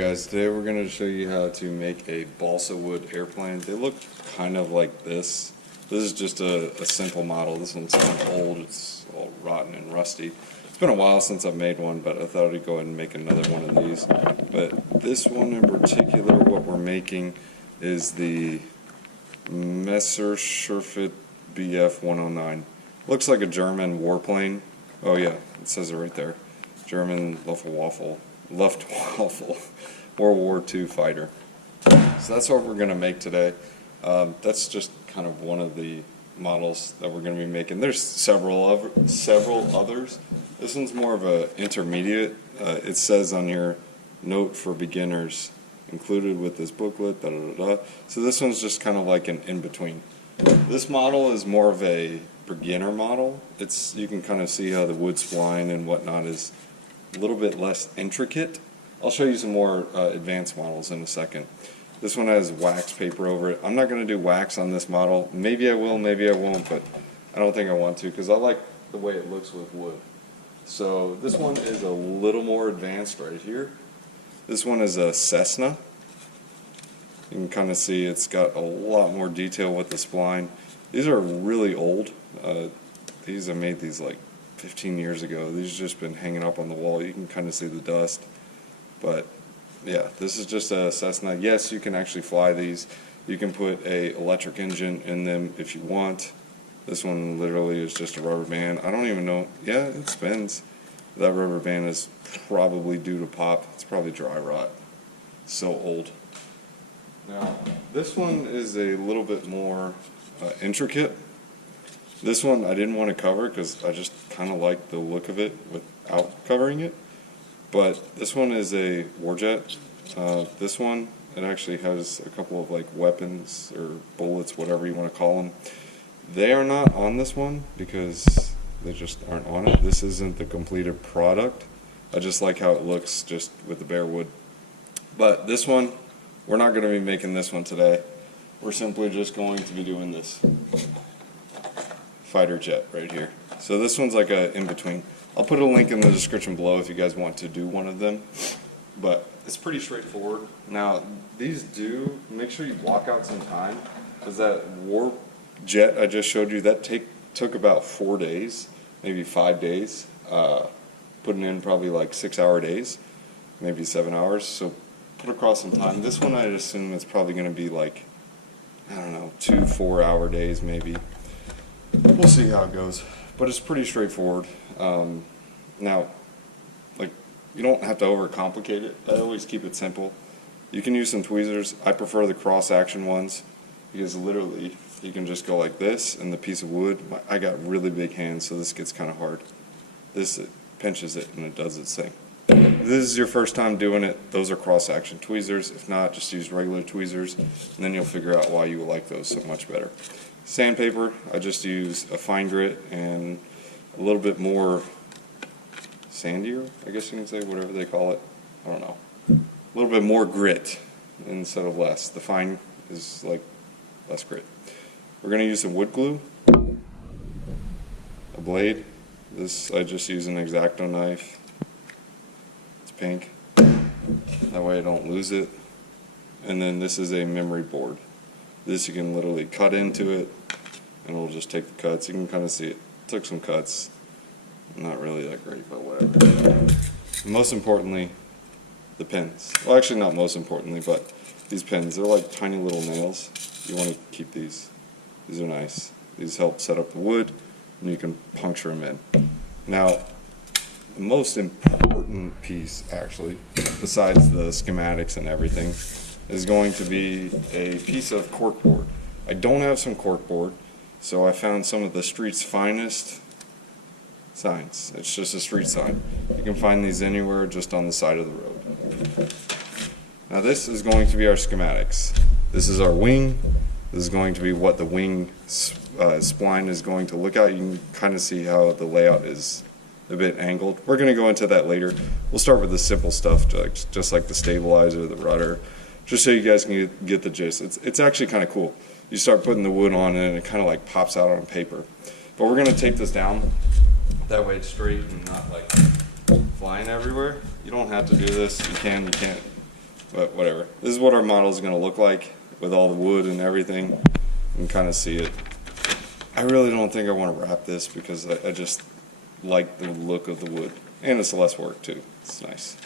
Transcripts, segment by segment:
Alright guys, today we're going to show you how to make a balsa wood airplane. They look kind of like this. This is just a simple model. This one's kind of old, it's all rotten and rusty. It's been a while since I've made one, but I thought I'd go ahead and make another one of these. But this one in particular, what we're making is the Messerschmitt Bf 109. Looks like a German warplane. Oh yeah, it says it right there. German Luftwaffe World War II fighter. So that's what we're going to make today. That's just kind of one of the models that we're going to be making. There's several others. This one's more of a intermediate. It says on your note for beginners included with this booklet. Da, da, da, da. So this one's just kind of like an in-between. This model is more of a beginner model. You can kind of see how the wood spline and whatnot is a little bit less intricate. I'll show you some more advanced models in a second. This one has wax paper over it. I'm not going to do wax on this model. Maybe I will, maybe I won't, but I don't think I want to because I like the way it looks with wood. So this one is a little more advanced right here. This one is a Cessna. You can kind of see it's got a lot more detail with the spline. These are really old. I made these like 15 years ago. These have just been hanging up on the wall. You can kind of see the dust. But yeah, this is just a Cessna. Yes, you can actually fly these. You can put a electric engine in them if you want. This one literally is just a rubber band. I don't even know. Yeah, it spins. That rubber band is probably due to pop. It's probably dry rot. So old. Now, this one is a little bit more intricate. This one I didn't want to cover because I just kind of like the look of it without covering it. But this one is a warjet. This one, it actually has a couple of like weapons or bullets, whatever you want to call them. They are not on this one because they just aren't on it. This isn't the completed product. I just like how it looks just with the bare wood. But this one, we're not going to be making this one today. We're simply just going to be doing this fighter jet right here. So this one's like a in-between. I'll put a link in the description below if you guys want to do one of them. But it's pretty straightforward. Now, these do, make sure you block out some time, because that war jet I just showed you, that took about 4 days, maybe 5 days. Putting in probably like 6-hour days, maybe 7 hours. So put across some time. This one I'd assume it's probably going to be like, I don't know, 2-4 hour days maybe. We'll see how it goes. But it's pretty straightforward. Now, like, you don't have to overcomplicate it. I always keep it simple. You can use some tweezers. I prefer the cross-action ones because literally you can just go like this and the piece of wood. I got really big hands, so this gets kind of hard. This, it pinches it and it does its thing. If this is your first time doing it, those are cross-action tweezers. If not, just use regular tweezers, and then you'll figure out why you like those so much better. Sandpaper, I just use a fine grit and a little bit more sandier, I guess you can say, whatever they call it. I don't know. A little bit more grit instead of less. The fine is like less grit. We're going to use some wood glue, a blade. This, I just use an X-Acto knife. It's pink. That way I don't lose it. And then this is a memory board. This you can literally cut into it and it'll just take the cuts. You can kind of see it. Took some cuts. Not really that great, but whatever. And most importantly, the pins. Well, actually not most importantly, but these pins. They're like tiny little nails. You want to keep these. These are nice. These help set up the wood and you can puncture them in. Now, the most important piece, actually, besides the schematics and everything, is going to be a piece of corkboard. I don't have some corkboard, so I found some of the street's finest signs. It's just a street sign. You can find these anywhere, just on the side of the road. Now this is going to be our schematics. This is our wing. This is going to be what the wing spline is going to look at. You can kind of see how the layout is a bit angled. We're going to go into that later. We'll start with the simple stuff, just like the stabilizer, the rudder, just so you guys can get the gist. It's actually kind of cool. You start putting the wood on and it kind of like pops out on paper. But we're going to tape this down. That way it's straight and not like flying everywhere. You don't have to do this. You can, you can't. But whatever. This is what our model is going to look like with all the wood and everything. You can kind of see it. I really don't think I want to wrap this because I just like the look of the wood. And it's less work too. It's nice.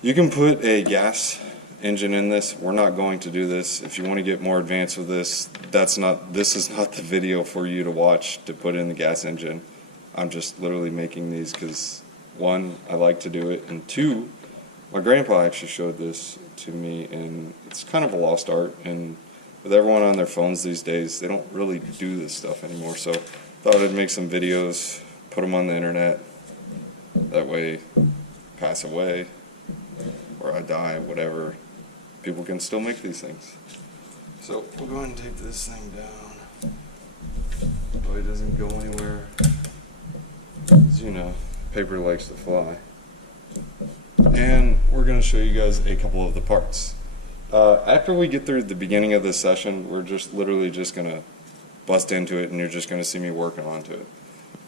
You can put a gas engine in this. We're not going to do this. If you want to get more advanced with this, this is not the video for you to watch to put in the gas engine. I'm just literally making these because, one, I like to do it, and two, my grandpa actually showed this to me, and it's kind of a lost art, and with everyone on their phones these days, they don't really do this stuff anymore, so I thought I'd make some videos, put them on the internet, that way, pass away, or I die, whatever, people can still make these things. So we'll go ahead and take this thing down, so it doesn't go anywhere. As you know, paper likes to fly. And we're going to show you guys a couple of the parts. After we get through the beginning of this session, we're just literally just going to bust into it, and you're just going to see me working onto it.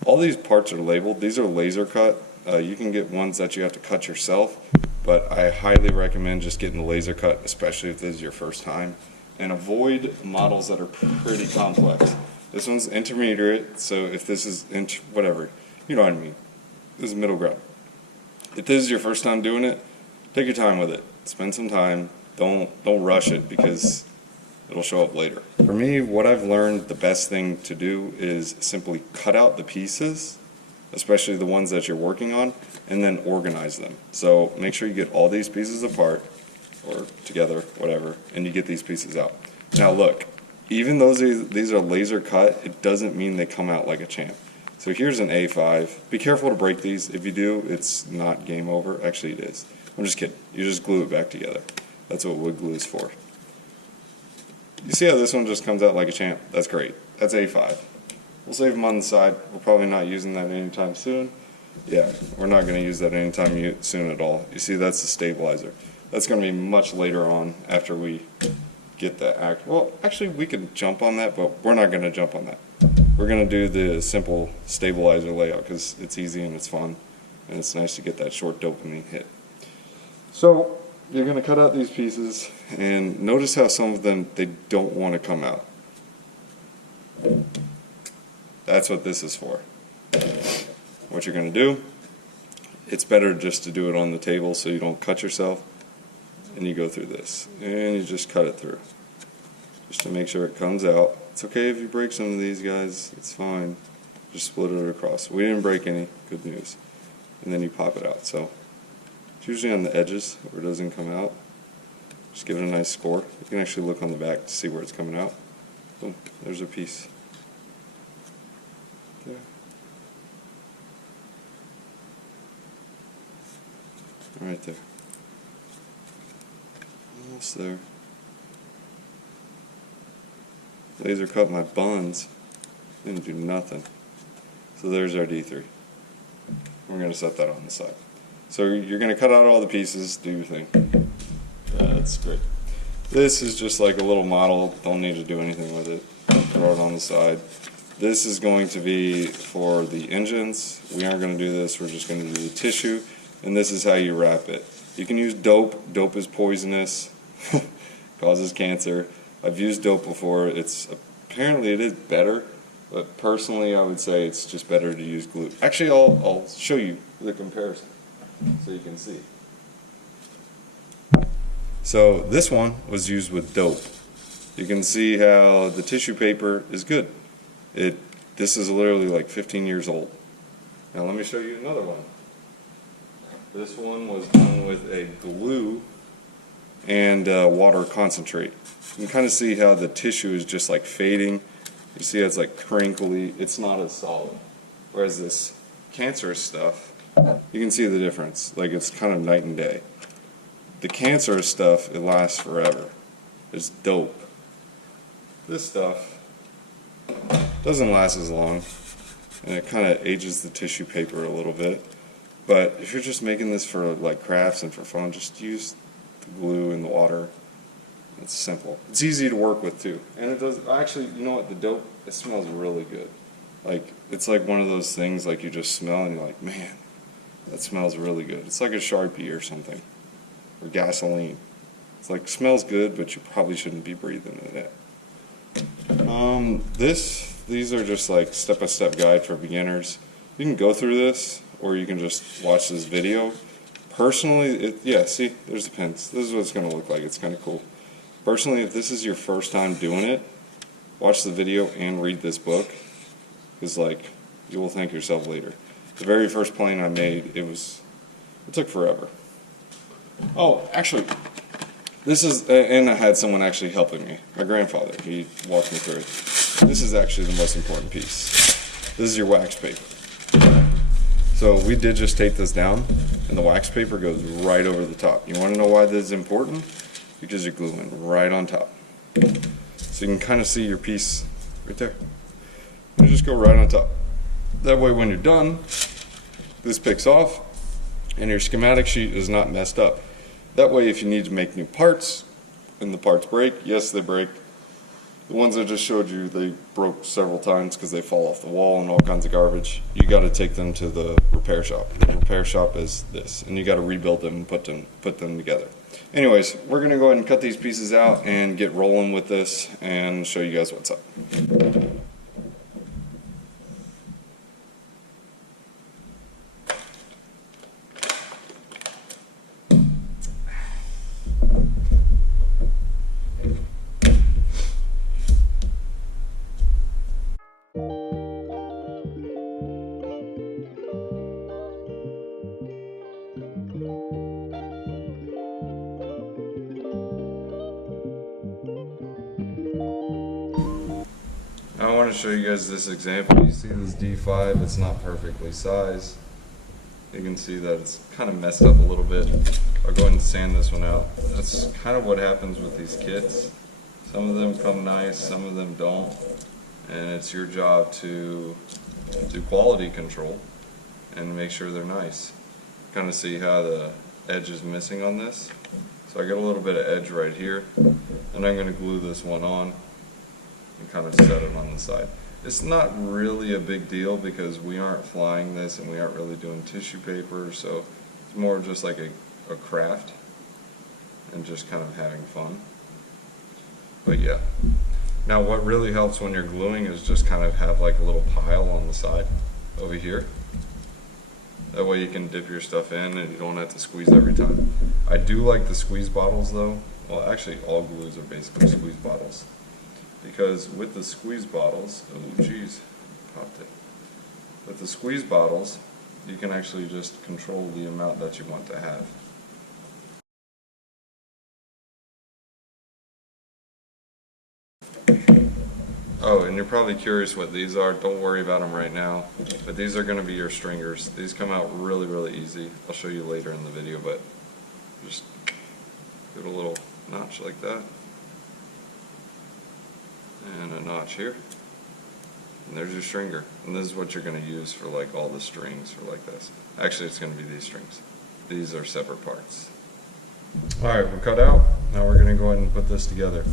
All these parts are labeled. These are laser cut. You can get ones that you have to cut yourself, but I highly recommend just getting the laser cut, especially if this is your first time, and avoid models that are pretty complex. This one's intermediate, so if this is whatever, you know what I mean. This is middle ground. If this is your first time doing it, take your time with it. Spend some time. Don't rush it because it'll show up later. For me, what I've learned the best thing to do is simply cut out the pieces, especially the ones that you're working on, and then organize them. So make sure you get all these pieces apart or together, whatever, and you get these pieces out. Now look, even though these are laser cut, it doesn't mean they come out like a champ. So here's an A5. Be careful to break these. If you do, it's not game over. Actually, it is. I'm just kidding. You just glue it back together. That's what wood glue is for. You see how this one just comes out like a champ? That's great. That's A5. We'll save them on the side. We're probably not using that anytime soon. Yeah, we're not going to use that anytime soon at all. You see, that's the stabilizer. That's going to be much later on after we get the well, actually, we can jump on that, but we're not going to jump on that. We're going to do the simple stabilizer layout because it's easy and it's fun, and it's nice to get that short dopamine hit. So you're going to cut out these pieces, and notice how some of them, they don't want to come out. That's what this is for. What you're going to do, it's better just to do it on the table so you don't cut yourself, and you go through this, and you just cut it through, just to make sure it comes out. It's okay if you break some of these, guys, it's fine. Just split it across. We didn't break any, good news. And then you pop it out. So it's usually on the edges where it doesn't come out. Just give it a nice score. You can actually look on the back to see where it's coming out. Boom, there's a piece. There. Right there. Almost there. Laser cut my buns. Didn't do nothing. So there's our D3. We're going to set that on the side. So you're going to cut out all the pieces, do your thing. That's great. This is just like a little model. Don't need to do anything with it. Throw it on the side. This is going to be for the engines. We aren't going to do this. We're just going to do the tissue. And this is how you wrap it. You can use dope. Dope is poisonous. Causes cancer. I've used dope before. Apparently it is better, but personally I would say it's just better to use glue. Actually, I'll show you the comparison so you can see. So this one was used with dope. You can see how the tissue paper is good. This is literally like 15 years old. Now let me show you another one. This one was done with a glue and water concentrate. You can kind of see how the tissue is just like fading. You see how it's like crinkly. It's not as solid. Whereas this cancerous stuff, you can see the difference. Like it's kind of night and day. The cancerous stuff, it lasts forever. It's dope. This stuff doesn't last as long, and it kind of ages the tissue paper a little bit. But if you're just making this for like crafts and for fun, just use the glue and the water. It's simple. It's easy to work with too. And it does, actually, you know what, the dope, it smells really good. Like, it's like one of those things like you just smell and you're like, man, that smells really good. It's like a Sharpie or something. or gasoline. It's like, smells good, but you probably shouldn't be breathing in it. These are just like step-by-step guide for beginners. You can go through this, or you can just watch this video. Personally, yeah, see, there's the pins. This is what it's going to look like. It's kind of cool. Personally, if this is your first time doing it, watch the video and read this book, because like, you will thank yourself later. The very first plane I made, it took forever. Oh, actually, this is, and I had someone actually helping me. My grandfather, he walked me through it. This is actually the most important piece. This is your wax paper. So we did just tape this down, and the wax paper goes right over the top. You want to know why this is important? Because you're gluing right on top. So you can kind of see your piece right there. You just go right on top. That way when you're done, this picks off, and your schematic sheet is not messed up. That way if you need to make new parts, and the parts break, yes they break. The ones I just showed you, they broke several times because they fall off the wall and all kinds of garbage. You got to take them to the repair shop. The repair shop is this, and you got to rebuild them and put them together. Anyways, we're going to go ahead and cut these pieces out and get rolling with this and show you guys what's up. I want to show you guys this example. You see this D5, it's not perfectly sized. You can see that it's kind of messed up a little bit. I'll go ahead and sand this one out. That's kind of what happens with these kits. Some of them come nice, some of them don't. And it's your job to do quality control and make sure they're nice. Kind of see how the edge is missing on this. So I got a little bit of edge right here, and I'm going to glue this one on and kind of set it on the side. It's not really a big deal because we aren't flying this and we aren't really doing tissue paper, so it's more just like a craft and just kind of having fun. But yeah. Now what really helps when you're gluing is just kind of have like a little pile on the side over here. That way you can dip your stuff in and you don't have to squeeze every time. I do like the squeeze bottles though. Well, actually all glues are basically squeeze bottles. Because with the squeeze bottles, oh geez, popped it. With the squeeze bottles, you can actually just control the amount that you want to have. Oh, and you're probably curious what these are. Don't worry about them right now. But these are going to be your stringers. These come out really, really easy. I'll show you later in the video, but just put a little notch like that. And a notch here. And there's your stringer. And this is what you're going to use for like all the strings for like this. Actually, it's going to be these strings. These are separate parts. Alright, we're cut out. Now we're going to go ahead and put this together.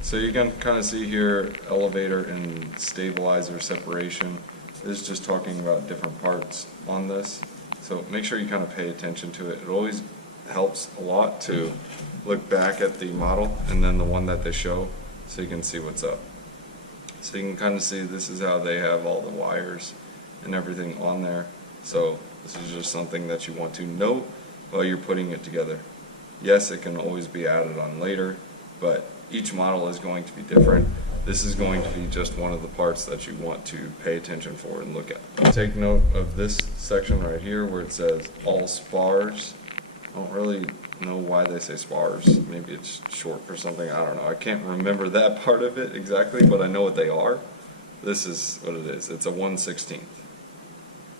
So you can kind of see here elevator and stabilizer separation. This is just talking about different parts on this. So make sure you kind of pay attention to it. It always helps a lot to look back at the model and then the one that they show so you can see what's up. So you can kind of see this is how they have all the wires and everything on there. So this is just something that you want to note while you're putting it together. Yes, it can always be added on later, but each model is going to be different. This is going to be just one of the parts that you want to pay attention for and look at. Take note of this section right here where it says all spars. I don't really know why they say spars. Maybe it's short for something. I don't know. I can't remember that part of it exactly, but I know what they are. This is what it is. It's a 1/16,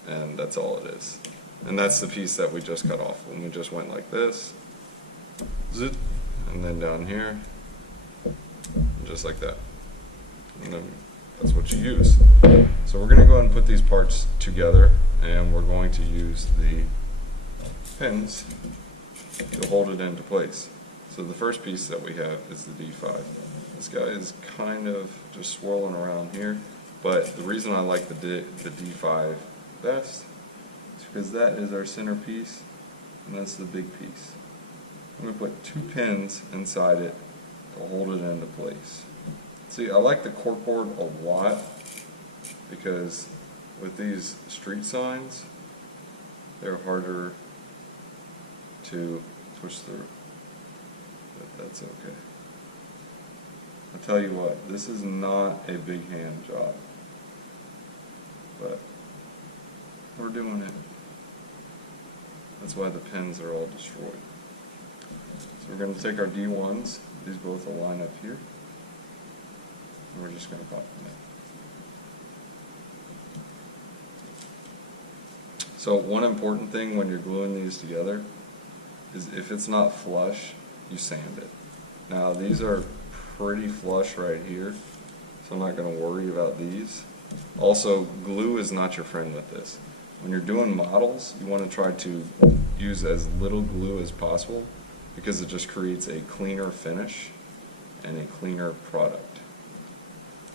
and that's all it is. And that's the piece that we just cut off when we just went like this, zit, and then down here, just like that. And then that's what you use. So we're going to go ahead and put these parts together, and we're going to use the pins to hold it into place. So the first piece that we have is the D5. This guy is kind of just swirling around here, but the reason I like the D5 best is because that is our center piece, and that's the big piece. I'm going to put 2 pins inside it to hold it into place. See, I like the corkboard a lot because with these street signs, they're harder to push through, but that's okay. I'll tell you what, this is not a big hand job, but we're doing it. That's why the pins are all destroyed. So we're going to take our D1s, these both will line up here, and we're just going to pop them in. So one important thing when you're gluing these together is if it's not flush, you sand it. Now these are pretty flush right here, so I'm not going to worry about these. Also, glue is not your friend with this. When you're doing models, you want to try to use as little glue as possible because it just creates a cleaner finish and a cleaner product.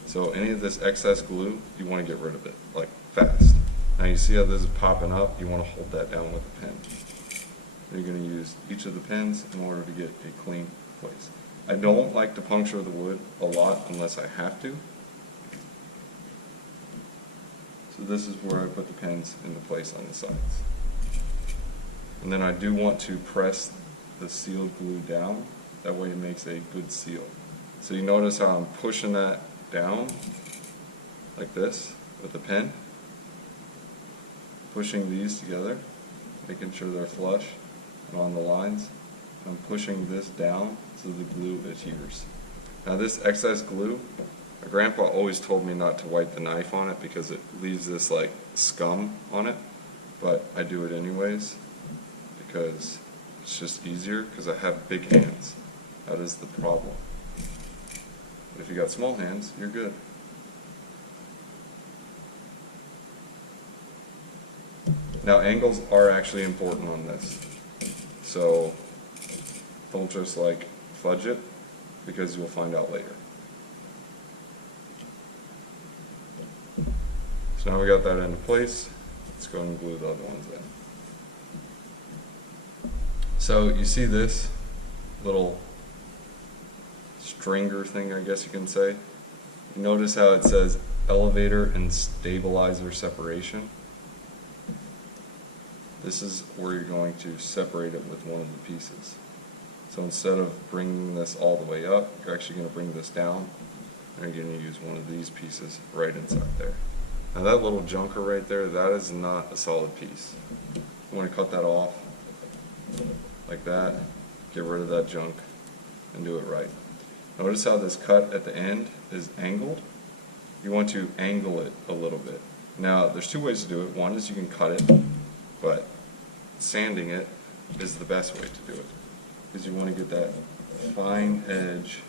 So any of this excess glue, you want to get rid of it, like fast. Now you see how this is popping up, you want to hold that down with a pen. You're going to use each of the pins in order to get a clean place. I don't like to puncture the wood a lot unless I have to. So this is where I put the pins into place on the sides. And then I do want to press the sealed glue down, that way it makes a good seal. So you notice how I'm pushing that down like this with the pen, pushing these together, making sure they're flush and on the lines. I'm pushing this down so the glue adheres. Now this excess glue, my grandpa always told me not to wipe the knife on it because it leaves this like scum on it, but I do it anyways because it's just easier because I have big hands. That is the problem. But if you got small hands, you're good. Now angles are actually important on this, so don't just like fudge it because you'll find out later. So now we got that into place, let's go and glue the other ones in. So you see this little stringer thing, I guess you can say. You notice how it says elevator and stabilizer separation. This is where you're going to separate it with one of the pieces. So instead of bringing this all the way up, you're actually going to bring this down, and you're going to use one of these pieces right inside there. Now that little junker right there, that is not a solid piece. You want to cut that off like that, get rid of that junk, and do it right. Notice how this cut at the end is angled? You want to angle it a little bit. Now there's two ways to do it. One is you can cut it, but sanding it is the best way to do it, because you want to get that fine edge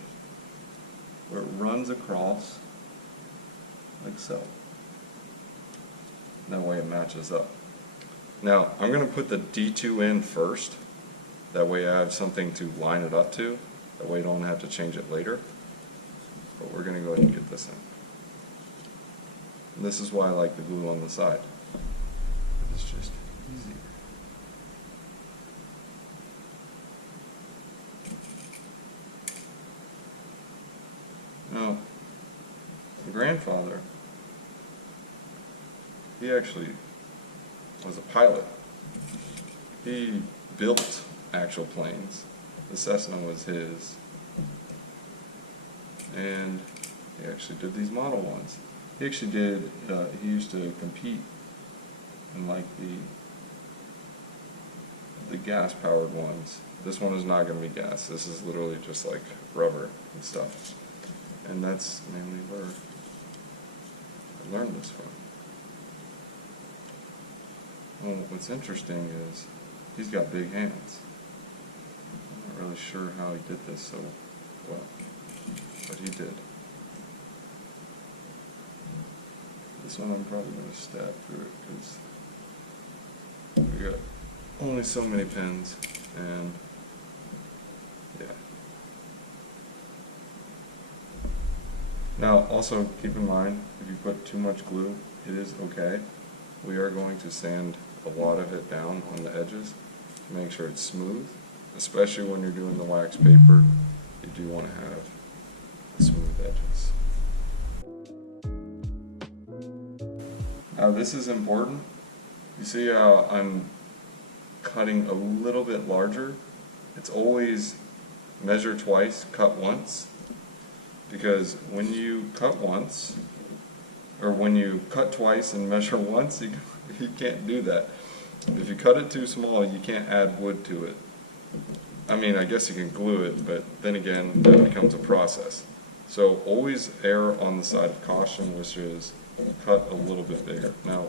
where it runs across like so. That way it matches up. Now I'm going to put the D2 in first, that way I have something to line it up to, that way I don't have to change it later. But we're going to go ahead and get this in. And this is why I like the glue on the side. It's just easier. Now, my grandfather, he actually was a pilot. He built actual planes. The Cessna was his. And he actually did these model ones. He actually did, he used to compete in like the gas powered ones. This one is not going to be gas. This is literally just like rubber and stuff. And that's mainly where I learned this from. Well, what's interesting is he's got big hands. I'm not really sure how he did this so well, but he did. This one I'm probably going to stab through it because we got only so many pins, and yeah. Now also keep in mind, if you put too much glue, it is okay. We are going to sand a lot of it down on the edges to make sure it's smooth, especially when you're doing the wax paper, you do want to have smooth edges. Now this is important. You see how I'm cutting a little bit larger? It's always measure twice, cut once, because when you cut once, or when you cut twice and measure once, you can't do that. If you cut it too small, you can't add wood to it. I mean, I guess you can glue it, but then again, that becomes a process. So always err on the side of caution, which is cut a little bit bigger. Now,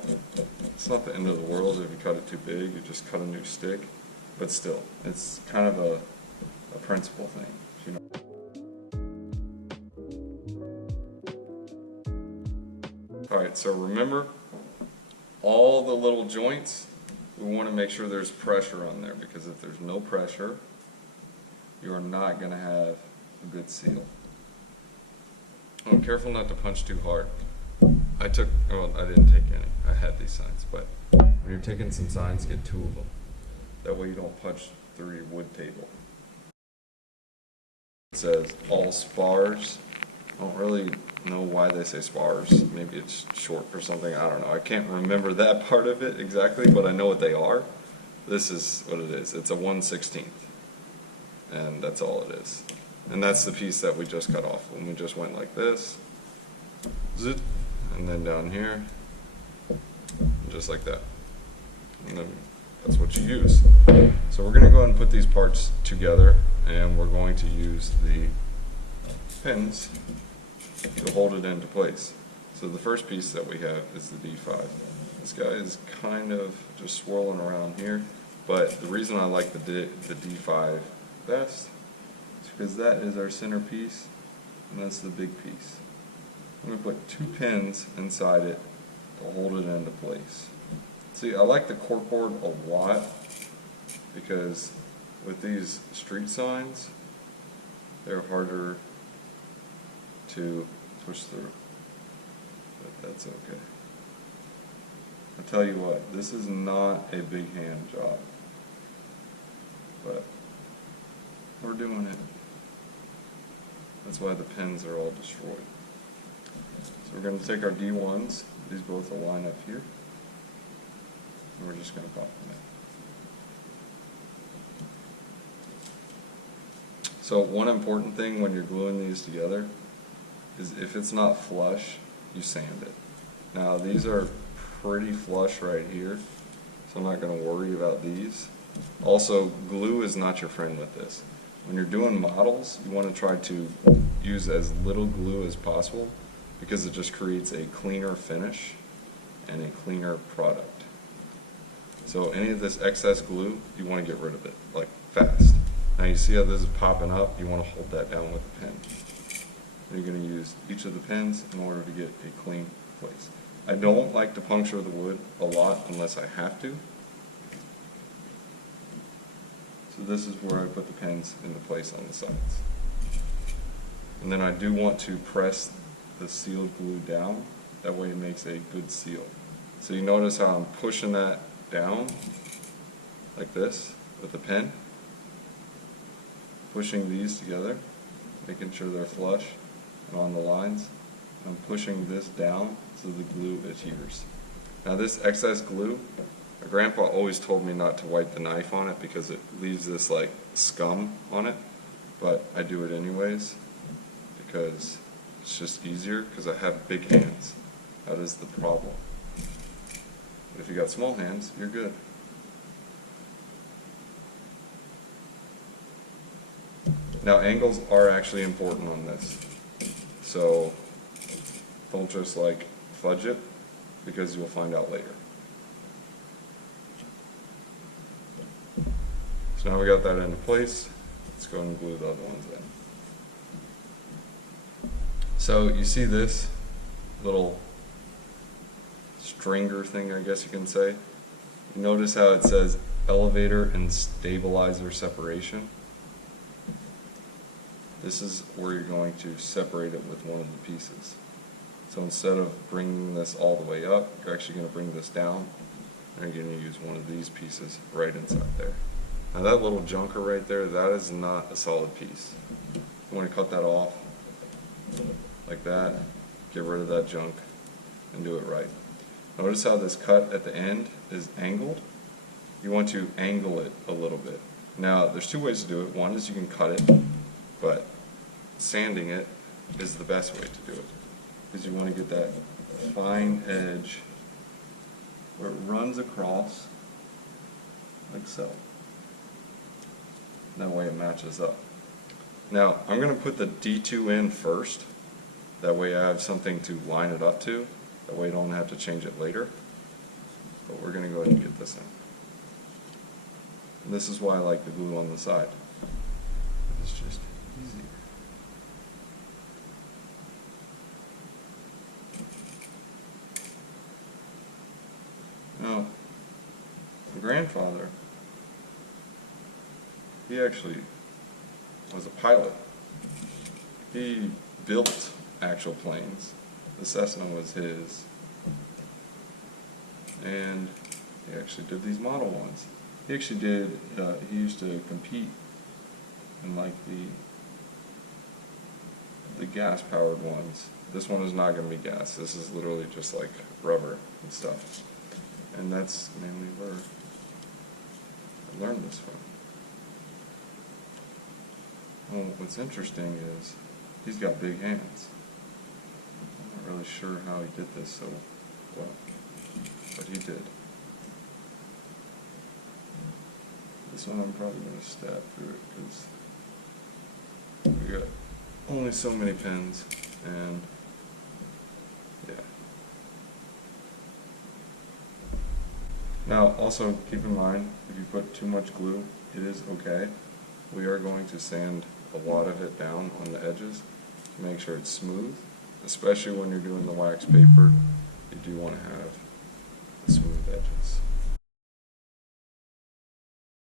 it's not the end of the world if you cut it too big, you just cut a new stick, but still, it's kind of a principle thing, you know. Alright, so remember, all the little joints, we want to make sure there's pressure on there, because if there's no pressure, you are not going to have a good seal. I'm careful not to punch too hard. I didn't take any. I had these signs, but when you're taking some signs, get 2 of them. That way you don't punch through your wood table. It says all spars. I don't really know why they say spars. Maybe it's short for something. I don't know. I can't remember that part of it exactly, but I know what they are. This is what it is. It's a 1/16, and that's all it is. And that's the piece that we just cut off. When we just went like this, zip, and then down here, just like that. And then that's what you use. So we're going to go ahead and put these parts together, and we're going to use the pins to hold it into place. So the first piece that we have is the D5. This guy is kind of just swirling around here, but the reason I like the D5 best is because that is our center piece, and that's the big piece. I'm going to put 2 pins inside it to hold it into place. See, I like the corkboard a lot because with these street signs, they're harder to push through, but that's okay. I'll tell you what, this is not a big hand job, but we're doing it. That's why the pins are all destroyed. So we're going to take our D1s, these both will line up here, and we're just going to pop them in. So one important thing when you're gluing these together is if it's not flush, you sand it. Now these are pretty flush right here, so I'm not going to worry about these. Also, glue is not your friend with this. When you're doing models, you want to try to use as little glue as possible because it just creates a cleaner finish and a cleaner product. So any of this excess glue, you want to get rid of it, like fast. Now you see how this is popping up? You want to hold that down with a pen. And you're going to use each of the pins in order to get a clean place. I don't like to puncture the wood a lot unless I have to. So this is where I put the pins into place on the sides. And then I do want to press the sealed glue down. That way it makes a good seal. So you notice how I'm pushing that down like this with the pen. Pushing these together, making sure they're flush and on the lines. I'm pushing this down so the glue adheres. Now this excess glue, my grandpa always told me not to wipe the knife on it because it leaves this like scum on it, but I do it anyways because it's just easier because I have big hands. That is the problem. But if you got small hands, you're good. Now angles are actually important on this, so don't just like fudge it because you'll find out later. So now we got that into place, let's go and glue the other ones in. So you see this little stringer thing, I guess you can say. You notice how it says elevator and stabilizer separation. This is where you're going to separate it with one of the pieces. So instead of bringing this all the way up, you're actually going to bring this down, and you're going to use one of these pieces right inside there. Now that little junker right there, that is not a solid piece. You want to cut that off like that, get rid of that junk, and do it right. Notice how this cut at the end is angled? You want to angle it a little bit. Now, there's two ways to do it. One is you can cut it, but sanding it is the best way to do it, because you want to get that fine edge where it runs across like so. That way it matches up. Now, I'm going to put the D2 in first. That way I have something to line it up to. That way I don't have to change it later. But we're going to go ahead and get this in. And this is why I like the glue on the side. It's just easier. Now, my grandfather, he actually was a pilot. He built actual planes. The Cessna was his. And he actually did these model ones. He actually did, he used to compete in like the gas powered ones. This one is not going to be gas. This is literally just like rubber and stuff. And that's mainly where I learned this from. Well, what's interesting is he's got big hands. I'm not really sure how he did this so well, but he did. This one I'm probably going to stab through it because we got only so many pins, and yeah. Now also keep in mind, if you put too much glue, it is okay. We are going to sand a lot of it down on the edges to make sure it's smooth, especially when you're doing the wax paper. You do want to have the smooth edges.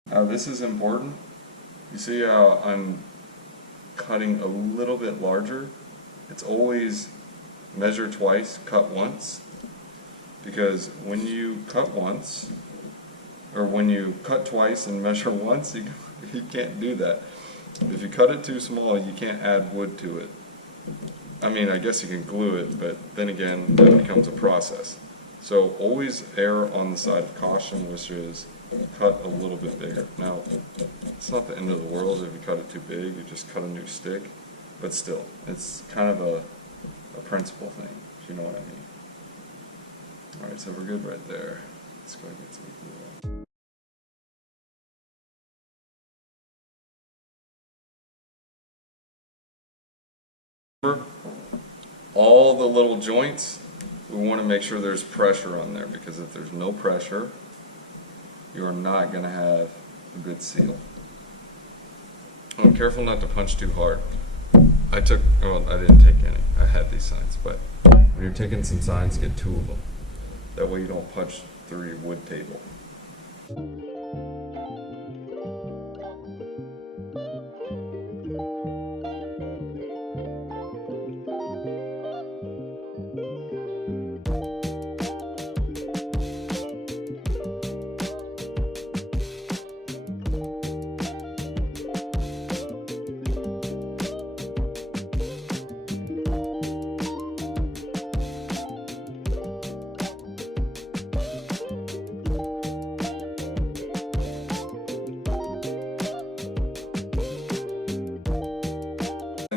Now this is important. You see how I'm cutting a little bit larger? It's always measure twice, cut once. Because when you cut once, or when you cut twice and measure once, you can't do that. If you cut it too small, you can't add wood to it. I mean, I guess you can glue it, but then again, that becomes a process. So always err on the side of caution, which is cut a little bit bigger. Now, it's not the end of the world if you cut it too big, you just cut a new stick, but still, it's kind of a principle thing, if you know what I mean. Alright, so we're good right there. Let's go get some glue. All the little joints, we want to make sure there's pressure on there, because if there's no pressure, you are not going to have a good seal. Oh, careful not to punch too hard. I didn't take any. I had these signs, but when you're taking some signs, get 2 of them. That way you don't punch through your wood table.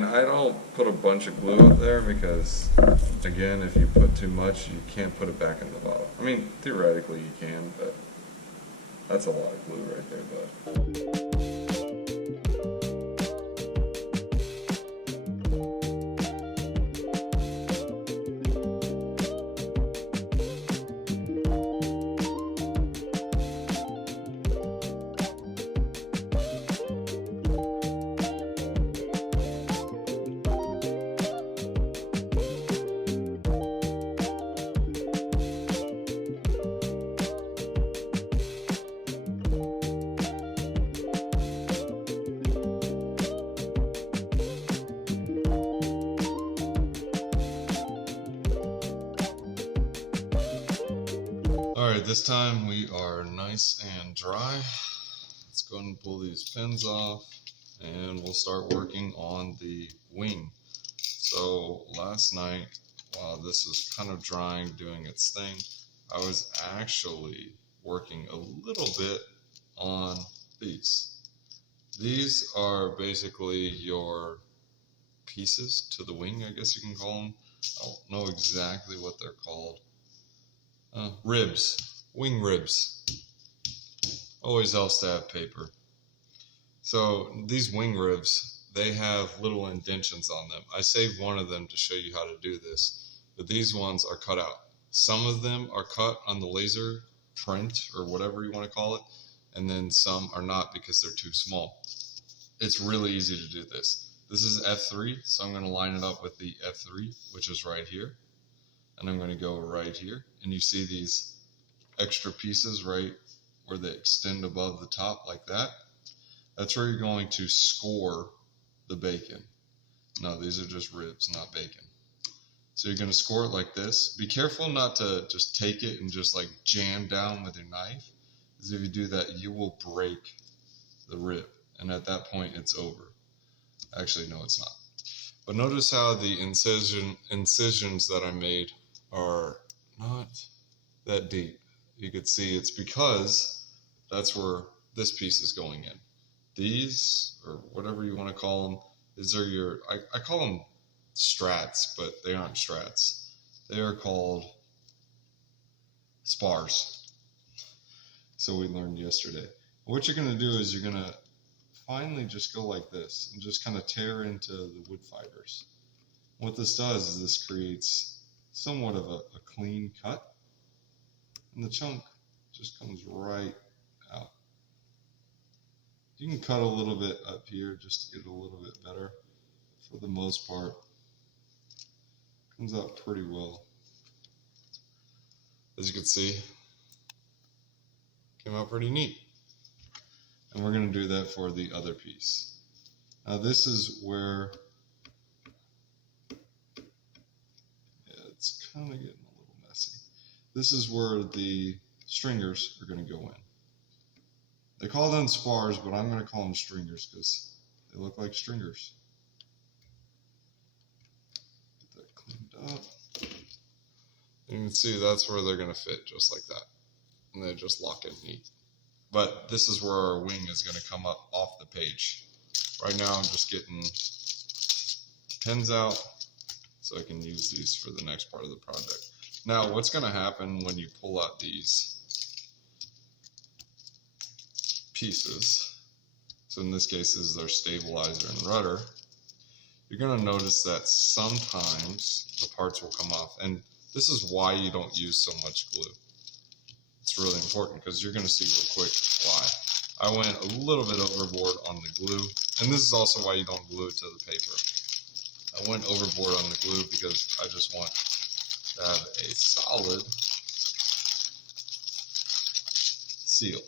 I don't put a bunch of glue up there because, again, if you put too much, you can't put it back in the bottle. I mean, theoretically you can, but that's a lot of glue right there, bud. Alright, this time we are nice and dry. Let's let's go ahead and pull these pins off and we'll start working on the wing. So last night, while this was kind of drying, doing its thing, I was actually working a little bit on these. These are basically your pieces to the wing, I guess you can call them. I don't know exactly what they're called. Ribs, wing ribs. Always helps to have paper. So these wing ribs, they have little indentions on them. I saved one of them to show you how to do this, but these ones are cut out. Some of them are cut on the laser print or whatever you want to call it, and then some are not because they're too small. It's really easy to do this. This is F3, so I'm going to line it up with the F3, which is right here. And I'm going to go right here. And you see these extra pieces right where they extend above the top like that. That's where you're going to score the bacon. No, these are just ribs, not bacon. So you're going to score it like this. Be careful not to just take it and just like jam down with your knife, because if you do that, you will break the rib. And at that point, it's over. Actually, no, it's not. But notice how the incisions that I made are not that deep. You could see it's because that's where this piece is going in. These, or whatever you want to call them, these are your, I call them strats, but they aren't strats. They are called spars. So we learned yesterday. What you're going to do is you're going to finally just go like this and just kind of tear into the wood fibers. What this does is this creates somewhat of a clean cut, and the chunk just comes right out. You can cut a little bit up here just to get it a little bit better. For the most part, it comes out pretty well. As you can see, came out pretty neat. And we're going to do that for the other piece. Now this is where, yeah, it's kind of getting a little messy. This is where the stringers are going to go in. They call them spars, but I'm going to call them stringers because they look like stringers. Get that cleaned up. You can see that's where they're going to fit, just like that. And they just lock in neat. But this is where our wing is going to come up off the page. Right now I'm just getting pins out so I can use these for the next part of the project. Now what's going to happen when you pull out these pieces, so in this case this is our stabilizer and rudder, you're going to notice that sometimes the parts will come off. And this is why you don't use so much glue. It's really important because you're going to see real quick why. I went a little bit overboard on the glue, and this is also why you don't glue it to the paper. I went overboard on the glue because I just want to have a solid seal.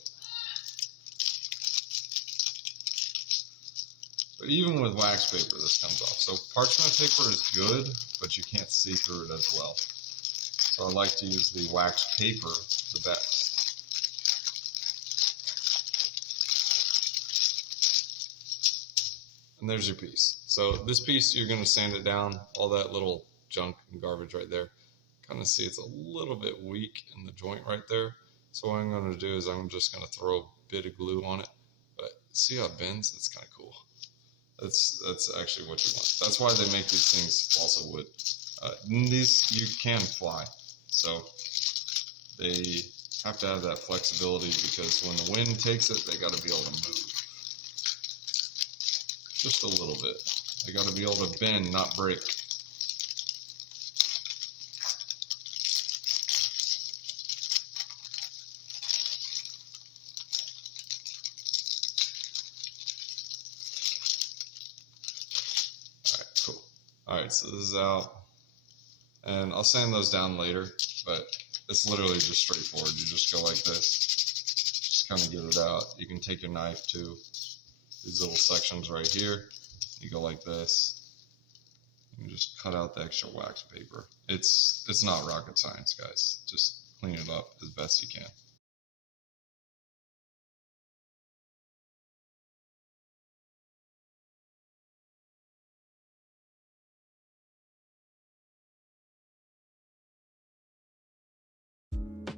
But even with wax paper, this comes off. So parchment paper is good, but you can't see through it as well. So I like to use the wax paper the best. And there's your piece. So this piece, you're going to sand it down, all that little junk and garbage right there. Kind of see it's a little bit weak in the joint right there. So what I'm going to do is I'm just going to throw a bit of glue on it. But see how it bends? It's kind of cool. That's actually what you want. That's why they make these things balsa wood. These you can fly. So they have to have that flexibility because when the wind takes it, they got to be able to move. Just a little bit. They got to be able to bend, not break. Alright, cool. Alright, so this is out. And I'll sand those down later, but it's literally just straightforward. You just go like this. Just kind of get it out. You can take your knife to these little sections right here. You go like this. You just cut out the extra wax paper. It's not rocket science, guys. Just clean it up as best you can.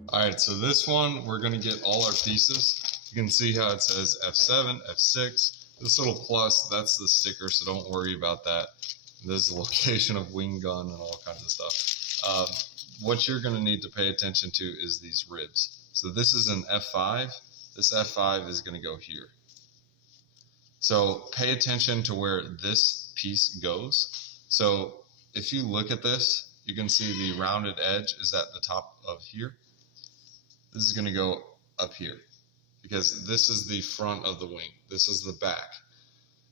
Alright, so this one, we're going to get all our pieces. You can see how it says F7, F6. This little plus, that's the sticker, so don't worry about that. This is the location of wing gun and all kinds of stuff. What you're going to need to pay attention to is these ribs. So this is an F5. This F5 is going to go here. So pay attention to where this piece goes. So if you look at this, you can see the rounded edge is at the top of here. This is going to go up here because this is the front of the wing. This is the back.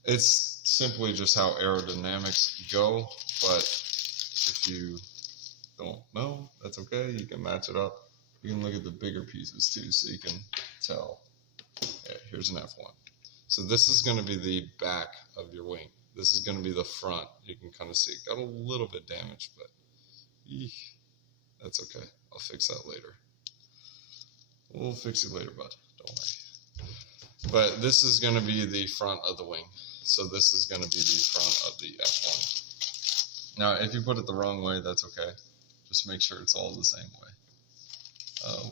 It's simply just how aerodynamics go, but if you don't know, that's okay. You can match it up. You can look at the bigger pieces too, so you can tell. Yeah, here's an F1. So this is going to be the back of your wing. This is going to be the front. You can kind of see it got a little bit damaged, but that's okay. I'll fix that later. We'll fix it later, bud. Don't worry. But this is going to be the front of the wing. So this is going to be the front of the F1. Now, if you put it the wrong way, that's okay. Just make sure it's all the same way.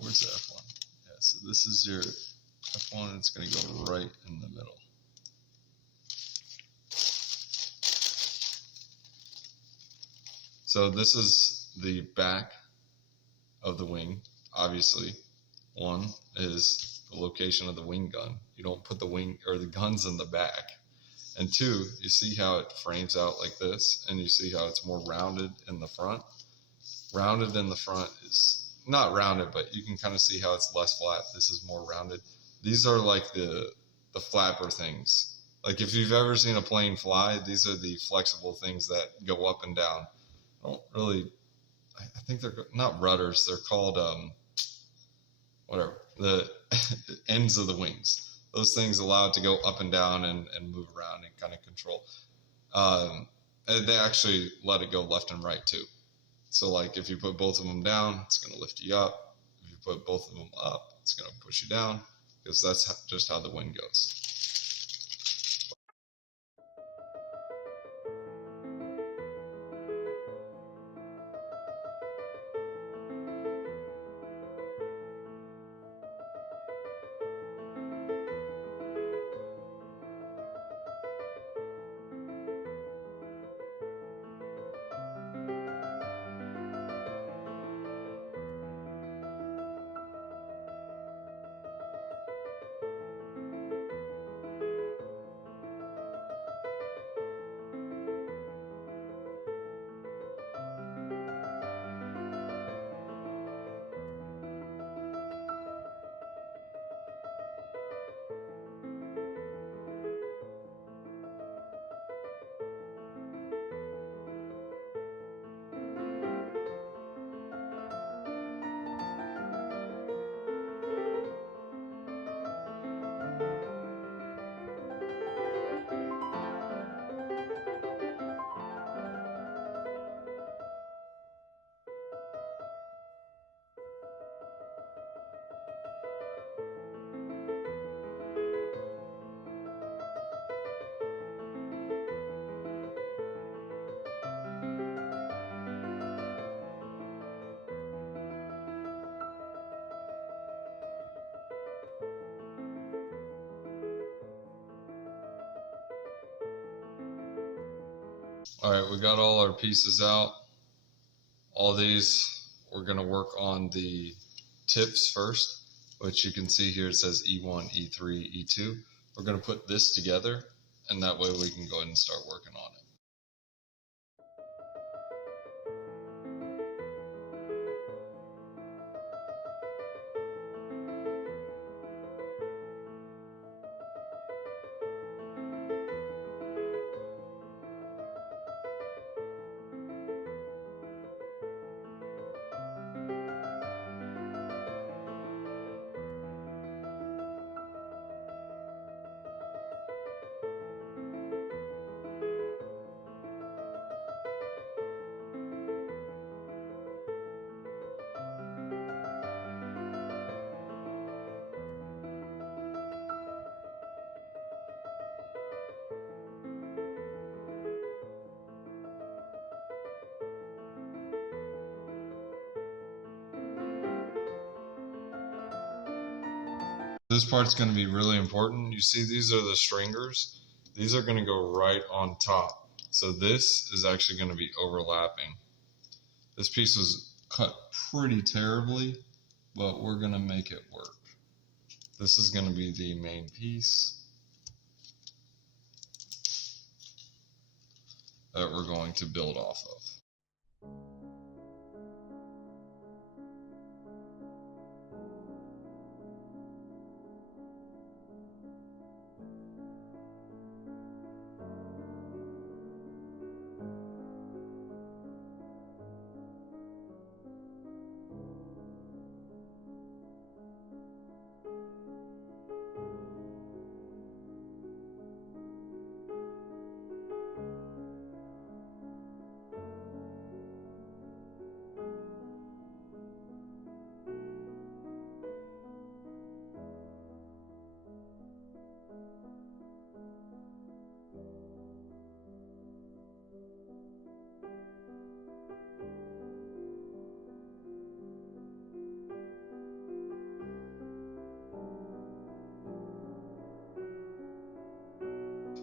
Where's the F1? Yeah, so this is your F1. It's going to go right in the middle. So this is the back of the wing, obviously. One is the location of the wing gun. You don't put the wing or the guns in the back. And two, you see how it frames out like this, and you see how it's more rounded in the front. Rounded in the front is not rounded, but you can kind of see how it's less flat. This is more rounded. These are like the flapper things. Like if you've ever seen a plane fly, these are the flexible things that go up and down. I think they're not rudders. They're called whatever, the ends of the wings. Those things allow it to go up and down and move around and kind of control. And they actually let it go left and right too. So like if you put both of them down, it's going to lift you up. If you put both of them up, it's going to push you down, because that's just how the wind goes. All right, we got all our pieces out. All these, we're going to work on the tips first, which you can see here it says E1, E3, E2. We're going to put this together, and that way we can go ahead and start working on it. This part's going to be really important. You see, these are the stringers. These are going to go right on top. So this is actually going to be overlapping. This piece was cut pretty terribly, but we're going to make it work. This is going to be the main piece that we're going to build off of.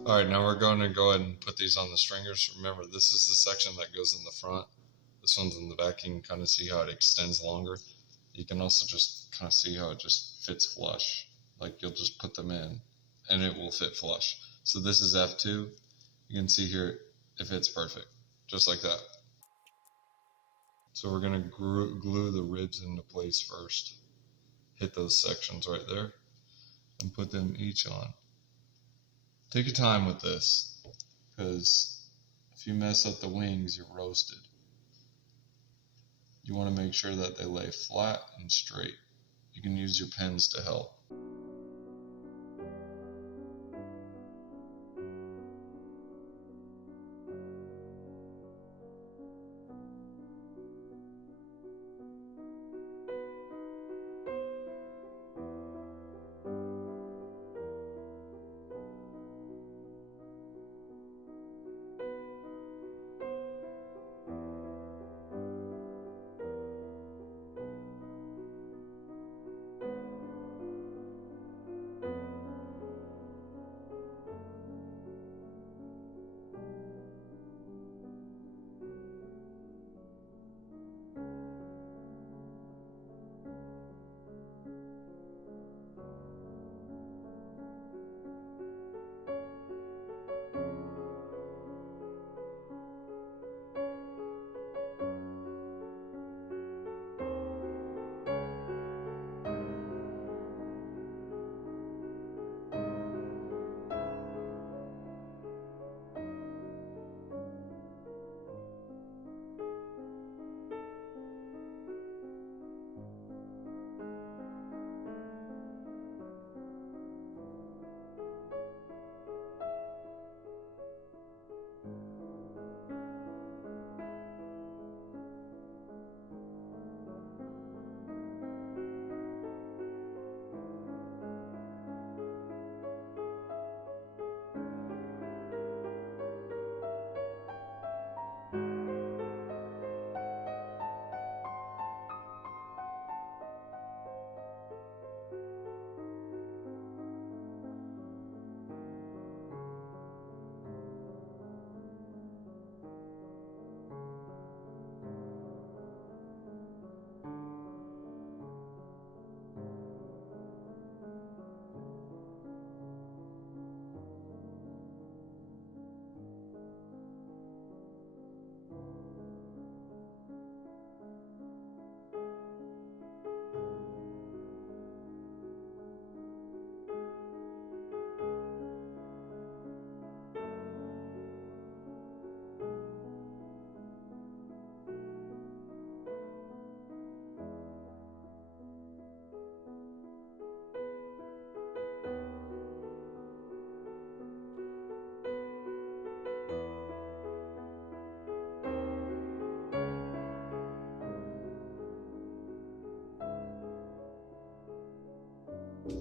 All right, now we're going to go ahead and put these on the stringers. Remember, this is the section that goes in the front. This one's in the back. You can kind of see how it extends longer. You can also just kind of see how it just fits flush. Like you'll just put them in and it will fit flush. So this is F2. You can see here it fits perfect, just like that. So we're going to glue the ribs into place first. Hit those sections right there and put them each on. Take your time with this, because if you mess up the wings, you're roasted. You want to make sure that they lay flat and straight. You can use your pens to help.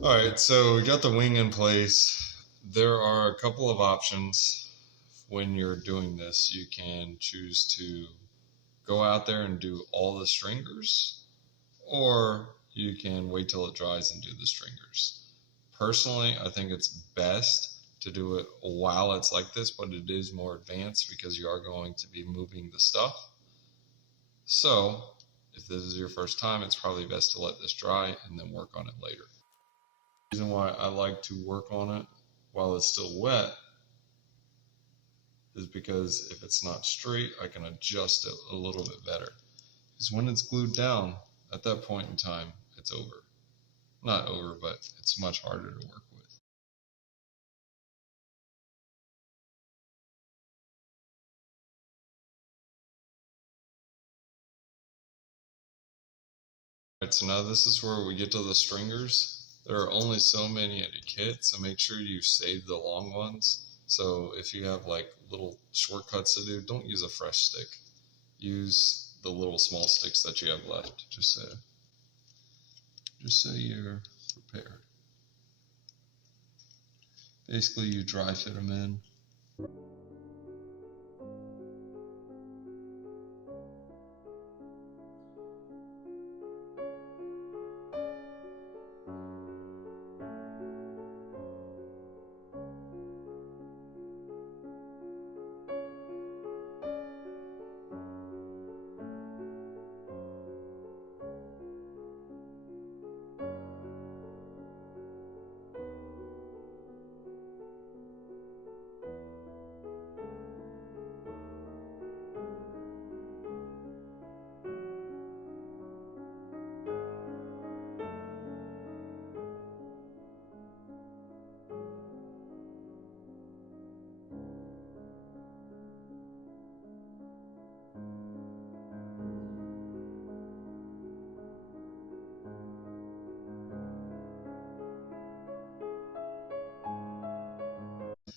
All right, so we got the wing in place. There are a couple of options when you're doing this. You can choose to go out there and do all the stringers, or you can wait till it dries and do the stringers. Personally, I think it's best to do it while it's like this, but it is more advanced because you are going to be moving the stuff. So if this is your first time, it's probably best to let this dry and then work on it later. The reason why I like to work on it while it's still wet is because if it's not straight, I can adjust it a little bit better. Because when it's glued down, at that point in time, it's over. Not over, but it's much harder to work with. Alright, so now this is where we get to the stringers. There are only so many in a kit, so make sure you save the long ones. So if you have like little shortcuts to do, don't use a fresh stick. Use the little small sticks that you have left, just so you're prepared. Basically, you dry fit them in.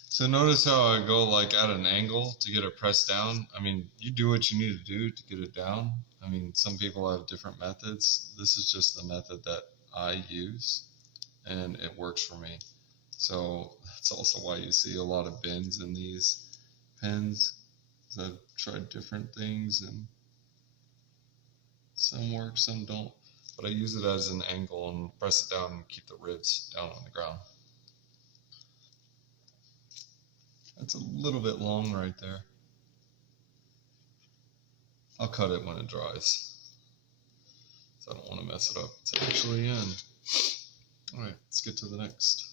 So notice how I go like at an angle to get it pressed down. I mean, you do what you need to do to get it down. I mean, some people have different methods. This is just the method that I use, and it works for me. So that's also why you see a lot of bends in these pens. I've tried different things, and some work, some don't. But I use it as an angle and press it down and keep the ribs down on the ground. That's a little bit long right there. I'll cut it when it dries, so I don't want to mess it up. It's actually in. Alright, let's get to the next.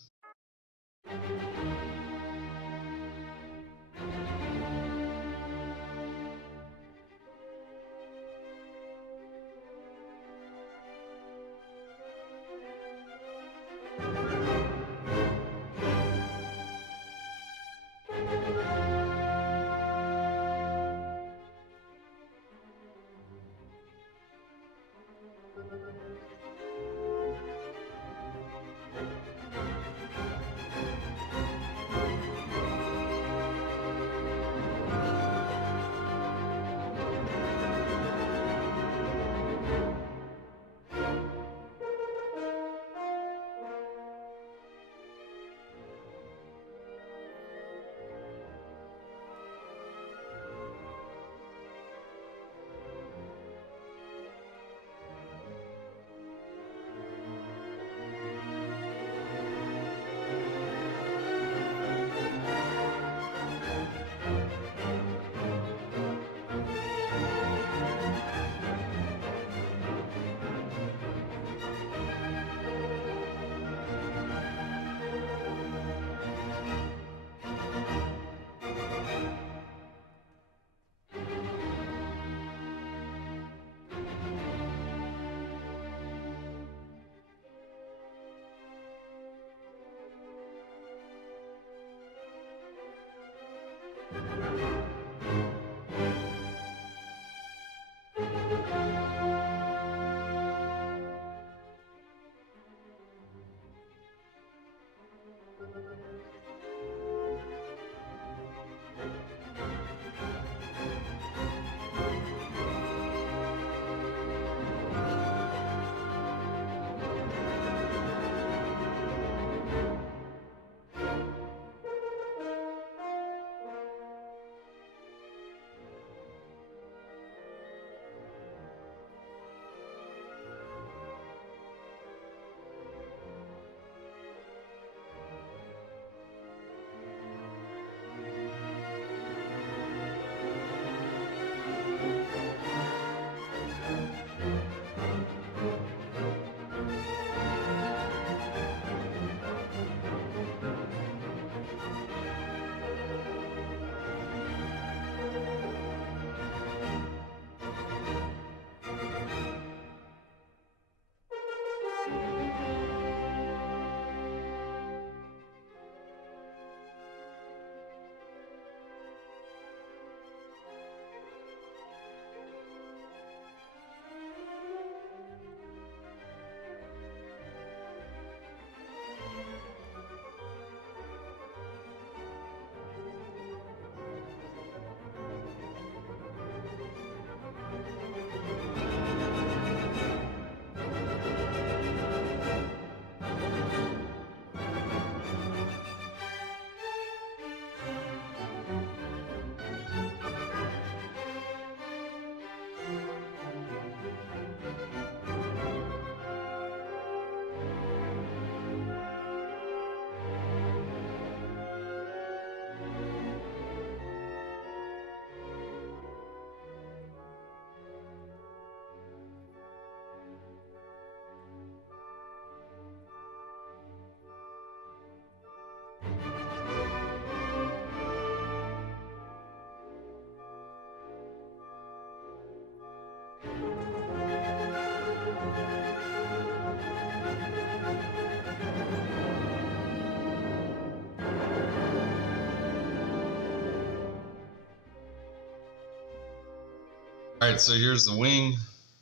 All right, so here's the wing.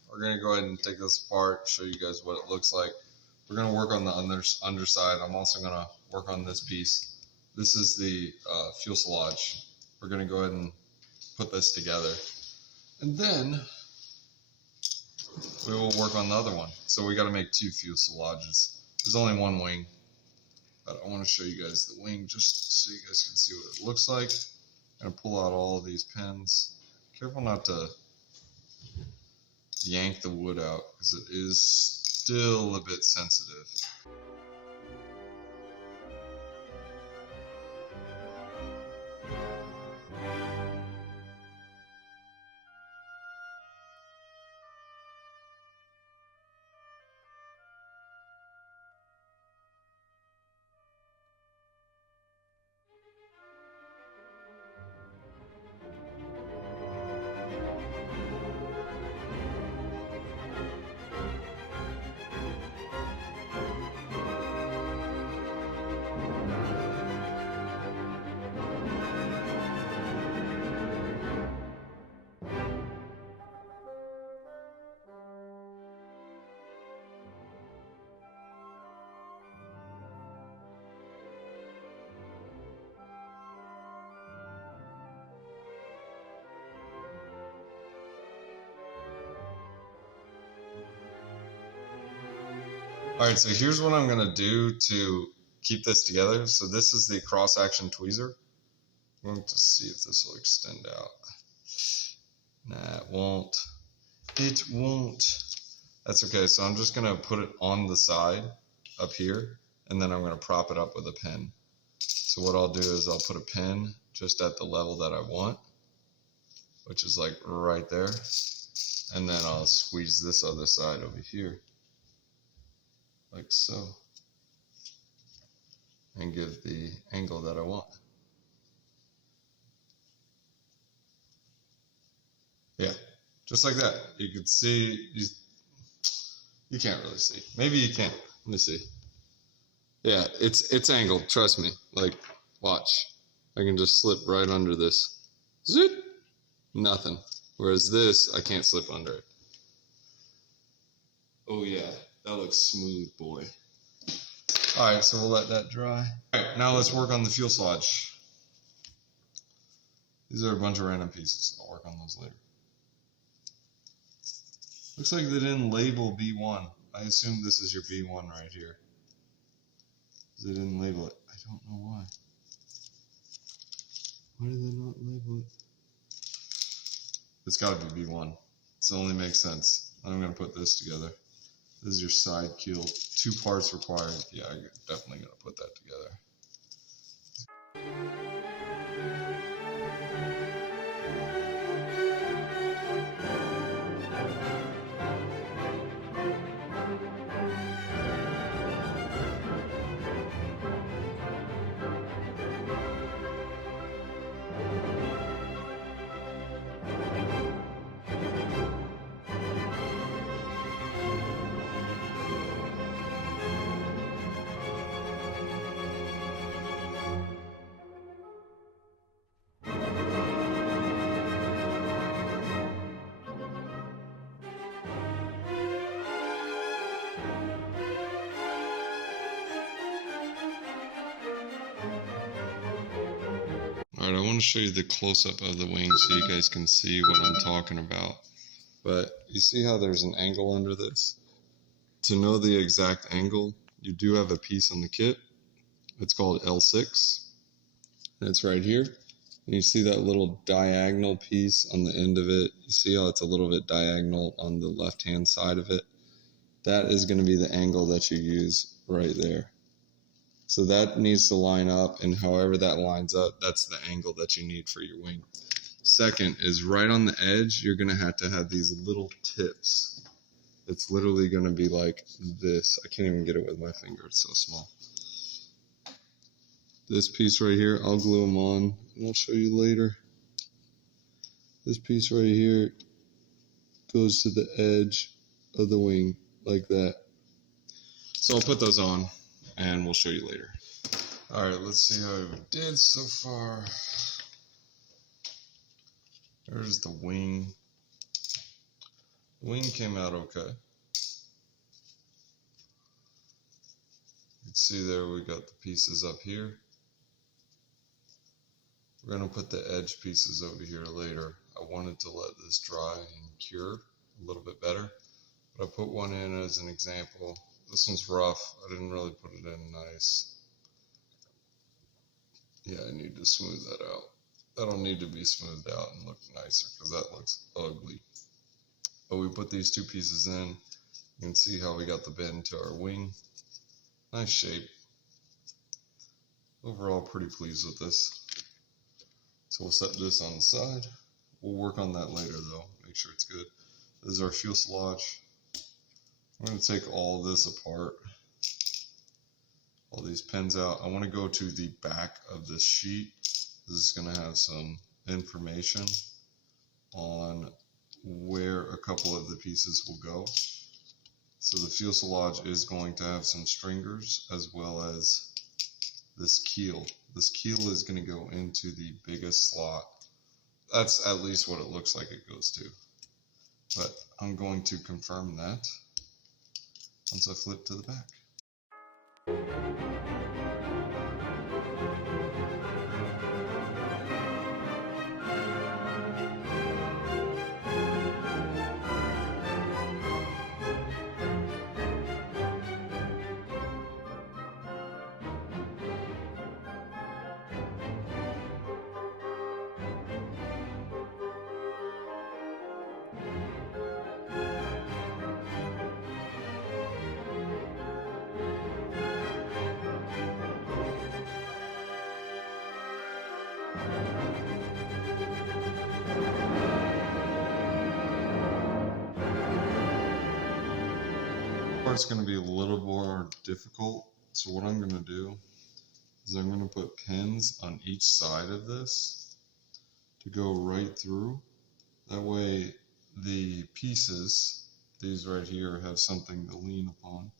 We're gonna go ahead and take this apart, show you guys what it looks like. We're gonna work on the underside. I'm also gonna work on this piece. This is the fuselage. We're gonna go ahead and put this together. And then we will work on the other one. So we gotta make 2 fuselages. There's only one wing, but I wanna show you guys the wing just so you guys can see what it looks like. I'm gonna pull out all of these pins. Careful not to yank the wood out because it is still a bit sensitive. Alright, so here's what I'm going to do to keep this together. So this is the cross-action tweezer. I'm going to see if this will extend out. Nah, it won't. It won't. That's okay, so I'm just going to put it on the side up here, and then I'm going to prop it up with a pin. So what I'll do is I'll put a pin just at the level that I want, which is like right there, and then I'll squeeze this other side over here. Like so, and give the angle that I want. Yeah, just like that. You can see, you can't really see. Maybe you can. Let me see. Yeah, it's angled, trust me. Like, watch. I can just slip right under this. Zoop! Nothing. Whereas this, I can't slip under it. Oh yeah, that looks smooth, boy. Alright, so we'll let that dry. Alright, now let's work on the fuselage. These are a bunch of random pieces. I'll work on those later. Looks like they didn't label B1. I assume this is your B1 right here. They didn't label it. I don't know why. Why did they not label it? It's got to be B1. It only makes sense. I'm going to put this together. This is your side keel. 2 parts required. Yeah, I'm definitely going to put that together. Alright, I want to show you the close-up of the wing so you guys can see what I'm talking about. But you see how there's an angle under this? To know the exact angle, you do have a piece on the kit. It's called L6. And it's right here. And you see that little diagonal piece on the end of it? You see how it's a little bit diagonal on the left-hand side of it? That is going to be the angle that you use right there. So that needs to line up, and however that lines up, that's the angle that you need for your wing. Second is right on the edge, you're going to have these little tips. It's literally going to be like this. I can't even get it with my finger, it's so small. This piece right here, I'll glue them on, and I'll show you later. This piece right here goes to the edge of the wing, like that. So I'll put those on, and we'll show you later. Alright, let's see how we did so far. There's the wing. Wing came out okay. You can see there we got the pieces up here. We're going to put the edge pieces over here later. I wanted to let this dry and cure a little bit better, but I put one in as an example. This one's rough. I didn't really put it in nice. Yeah, I need to smooth that out. That'll need to be smoothed out and look nicer because that looks ugly. But we put these two pieces in. You can see how we got the bend to our wing. Nice shape. Overall, pretty pleased with this. So we'll set this on the side. We'll work on that later though, make sure it's good. This is our fuselage. I'm going to take all this apart, all these pins out. I want to go to the back of this sheet. This is going to have some information on where a couple of the pieces will go. So the fuselage is going to have some stringers as well as this keel. This keel is going to go into the biggest slot. That's at least what it looks like it goes to. But I'm going to confirm that once I flip to the back. It's going to be a little more difficult, so what I'm going to do is I'm going to put pins on each side of this to go right through. That way the pieces, these right here, have something to lean upon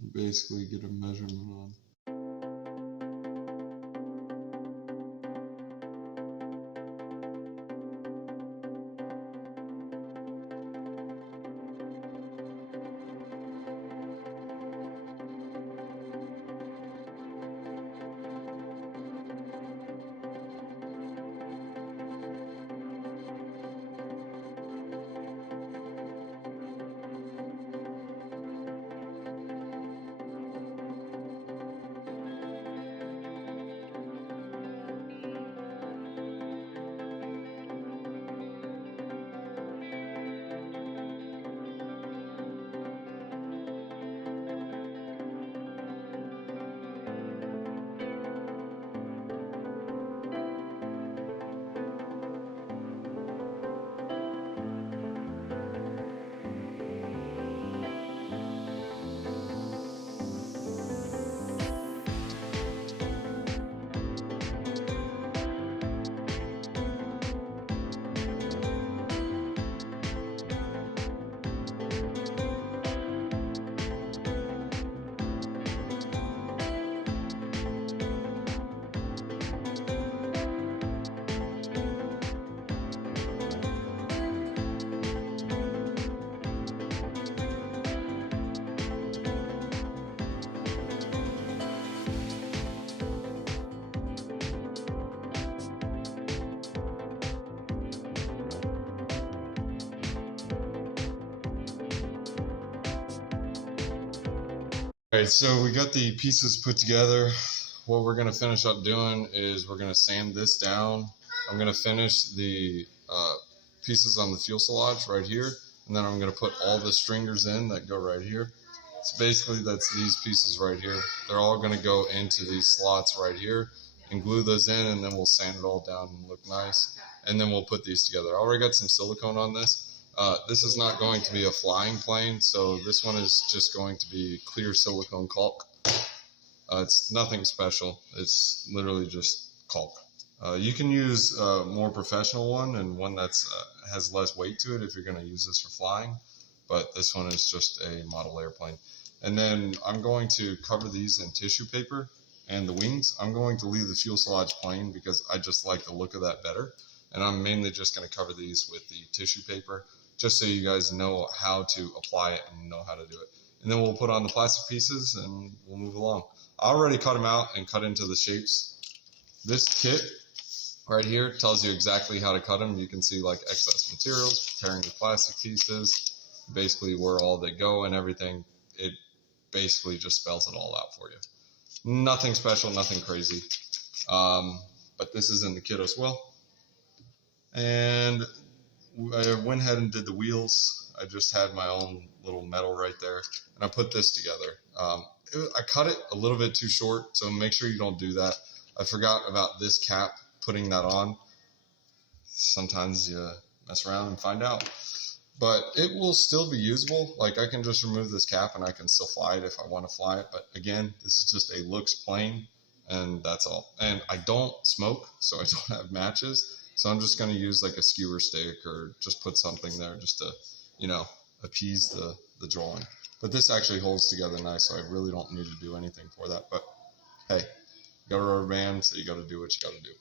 and basically get a measurement on. Alright, so we got the pieces put together. What we're going to finish up doing is we're going to sand this down. I'm going to finish the pieces on the fuselage right here, and then I'm going to put all the stringers in that go right here. So basically that's these pieces right here. They're all going to go into these slots right here and glue those in, and then we'll sand it all down and look nice. And then we'll put these together. I already got some silicone on this. This is not going to be a flying plane, so this one is just going to be clear silicone caulk. It's nothing special. It's literally just caulk. You can use a more professional one and one that's has less weight to it if you're going to use this for flying, but this one is just a model airplane. And then I'm going to cover these in tissue paper, and the wings, I'm going to leave the fuselage plain because I just like the look of that better. And I'm mainly just going to cover these with the tissue paper just so you guys know how to apply it and know how to do it. And then we'll put on the plastic pieces and we'll move along. I already cut them out and cut into the shapes. This kit right here tells you exactly how to cut them. You can see like excess materials, preparing the plastic pieces, basically where all they go and everything. It basically just spells it all out for you. Nothing special, nothing crazy. But this is in the kit as well. And I went ahead and did the wheels. I just had my own little metal right there, and I put this together. I cut it a little bit too short, so make sure you don't do that. I forgot about this cap, putting that on. Sometimes you mess around and find out. But it will still be usable. Like, I can just remove this cap and I can still fly it if I want to fly it. But again, this is just a looks plane, and that's all. And I don't smoke, so I don't have matches. So I'm just going to use like a skewer stick or just put something there just to, appease the drawing. But this actually holds together nice, so I really don't need to do anything for that. But hey, you got a rubber band, so you got to do what you got to do.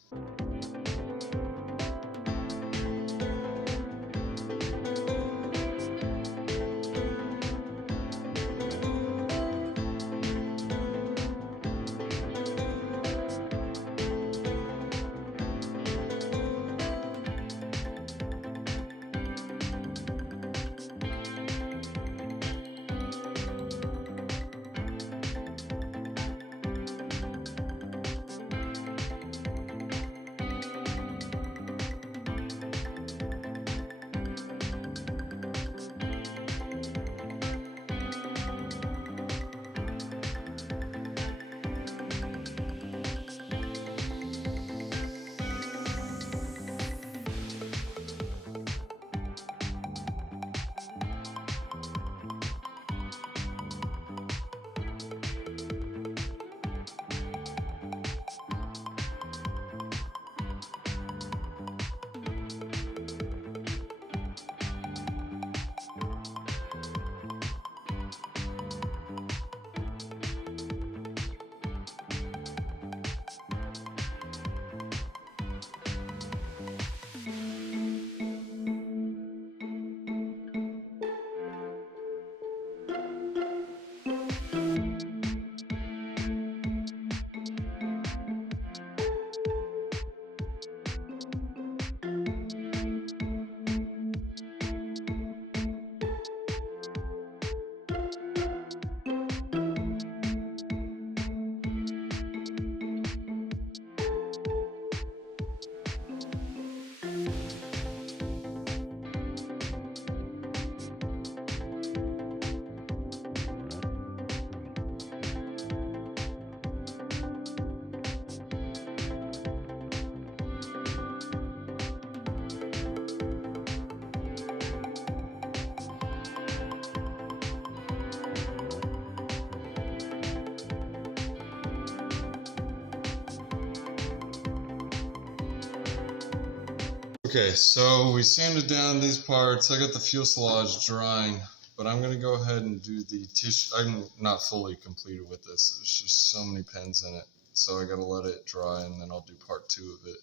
Okay, so we sanded down these parts. I got the fuselage drying, but I'm going to go ahead and do the tissue. I'm not fully completed with this. There's just so many pins in it, so I got to let it dry, and then I'll do part 2 of it.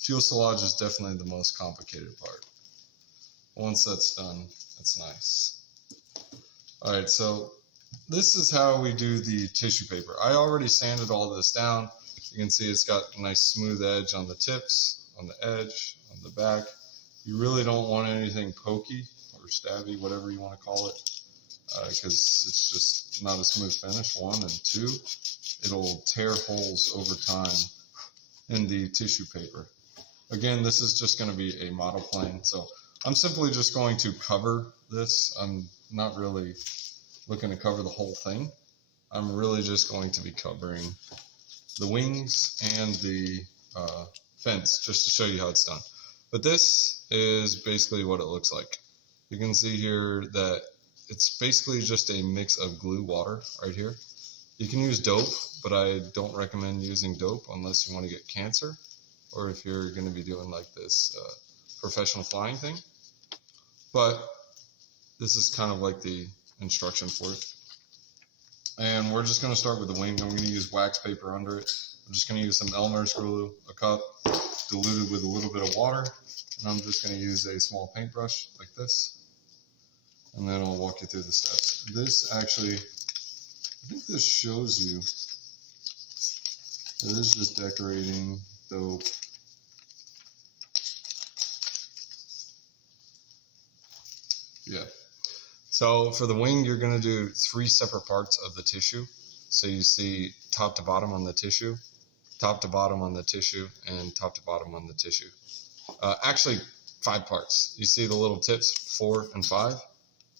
Fuselage is definitely the most complicated part. Once that's done, that's nice. All right, so this is how we do the tissue paper. I already sanded all this down. You can see it's got a nice smooth edge on the tips, on the edge, on the back. You really don't want anything pokey or stabby, whatever you want to call it, because it's just not a smooth finish, 1, and 2, it'll tear holes over time in the tissue paper. Again, this is just going to be a model plane, so I'm simply just going to cover this. I'm not really looking to cover the whole thing. I'm really just going to be covering the wings and the fence, just to show you how it's done. But this is basically what it looks like. You can see here that it's basically just a mix of glue, water right here. You can use dope, but I don't recommend using dope unless you want to get cancer, or if you're going to be doing like this professional flying thing. But this is kind of like the instruction for it. And we're just going to start with the wing. I'm going to use wax paper under it. I'm just going to use some Elmer's glue, a cup, diluted with a little bit of water. And I'm just going to use a small paintbrush like this. and then I'll walk you through the steps. This actually, I think this shows you. It is just decorating, dope. Yeah. So for the wing, you're going to do 3 separate parts of the tissue. So you see top to bottom on the tissue, top to bottom on the tissue, and top to bottom on the tissue. Actually, 5 parts. You see the little tips, 4 and 5,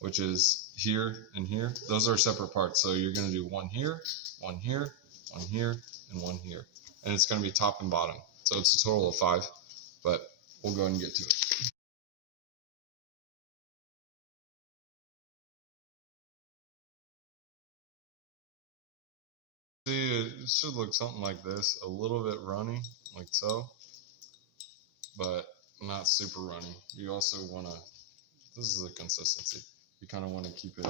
which is here and here. Those are separate parts. So you're going to do one here, one here, one here, and one here. And it's going to be top and bottom. So it's a total of 5, but we'll go ahead and get to it. See, it should look something like this, a little bit runny, like so, but not super runny. You also want to, this is the consistency. You kind of want to keep it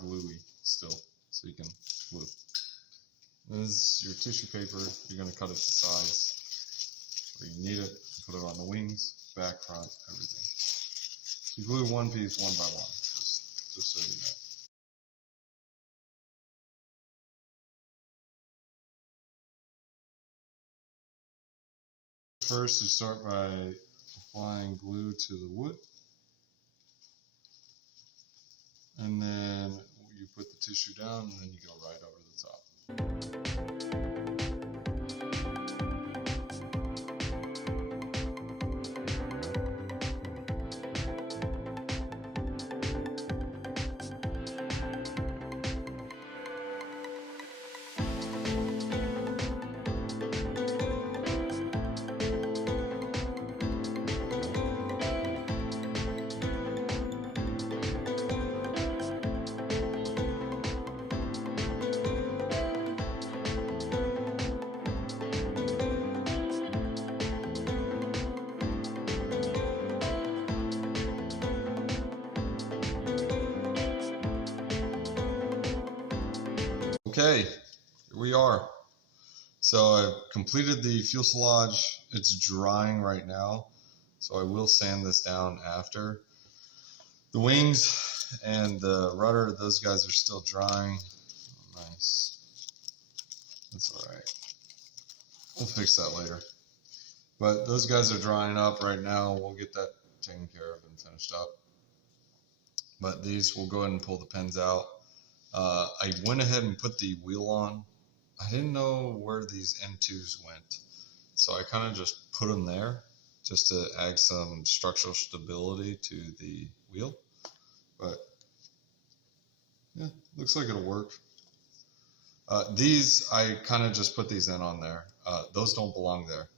gluey still, so you can glue. This is your tissue paper. You're going to cut it to size where you need it. Put it on the wings, back, front, everything. You glue one piece one by one, just so you know. First, you start by applying glue to the wood, and then you put the tissue down, and then you go right over the top. Okay, here we are. So I've completed the fuselage. It's drying right now, so I will sand this down after. The wings and the rudder, those guys are still drying. Oh, nice. That's all right. We'll fix that later. But those guys are drying up right now. We'll get that taken care of and finished up. But these, we'll go ahead and pull the pins out. I went ahead and put the wheel on. I didn't know where these M2s went, so I kind of just put them there just to add some structural stability to the wheel. But yeah, looks like it'll work. These, I kind of just put these in on there. Those don't belong there.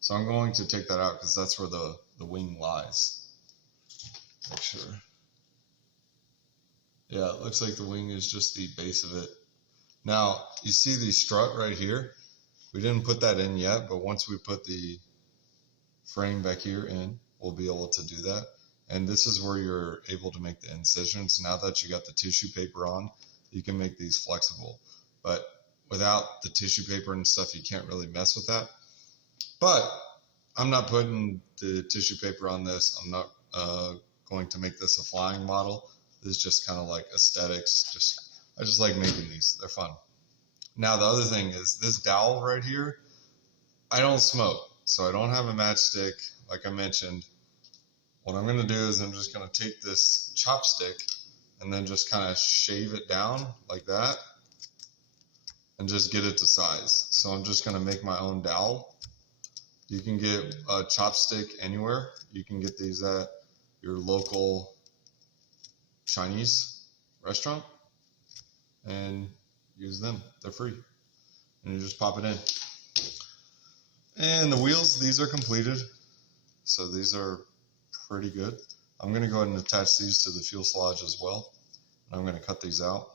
So I'm going to take that out because that's where the wing lies. Make sure. Yeah, it looks like the wing is just the base of it. Now, you see the strut right here? We didn't put that in yet, but once we put the frame back here in, we'll be able to do that. And this is where you're able to make the incisions. Now that you got the tissue paper on, you can make these flexible. But without the tissue paper and stuff, you can't really mess with that. But I'm not putting the tissue paper on this. I'm not going to make this a flying model. This is just kind of like aesthetics. I just like making these. They're fun. Now the other thing is this dowel right here. I don't smoke, so I don't have a matchstick like I mentioned. What I'm going to do is I'm just going to take this chopstick and then just kind of shave it down like that and just get it to size. So I'm just going to make my own dowel. You can get a chopstick anywhere. You can get these at your local Chinese restaurant and use them. They're free. And you just pop it in. And the wheels, these are completed. So these are pretty good. I'm going to go ahead and attach these to the fuselage as well. And I'm going to cut these out.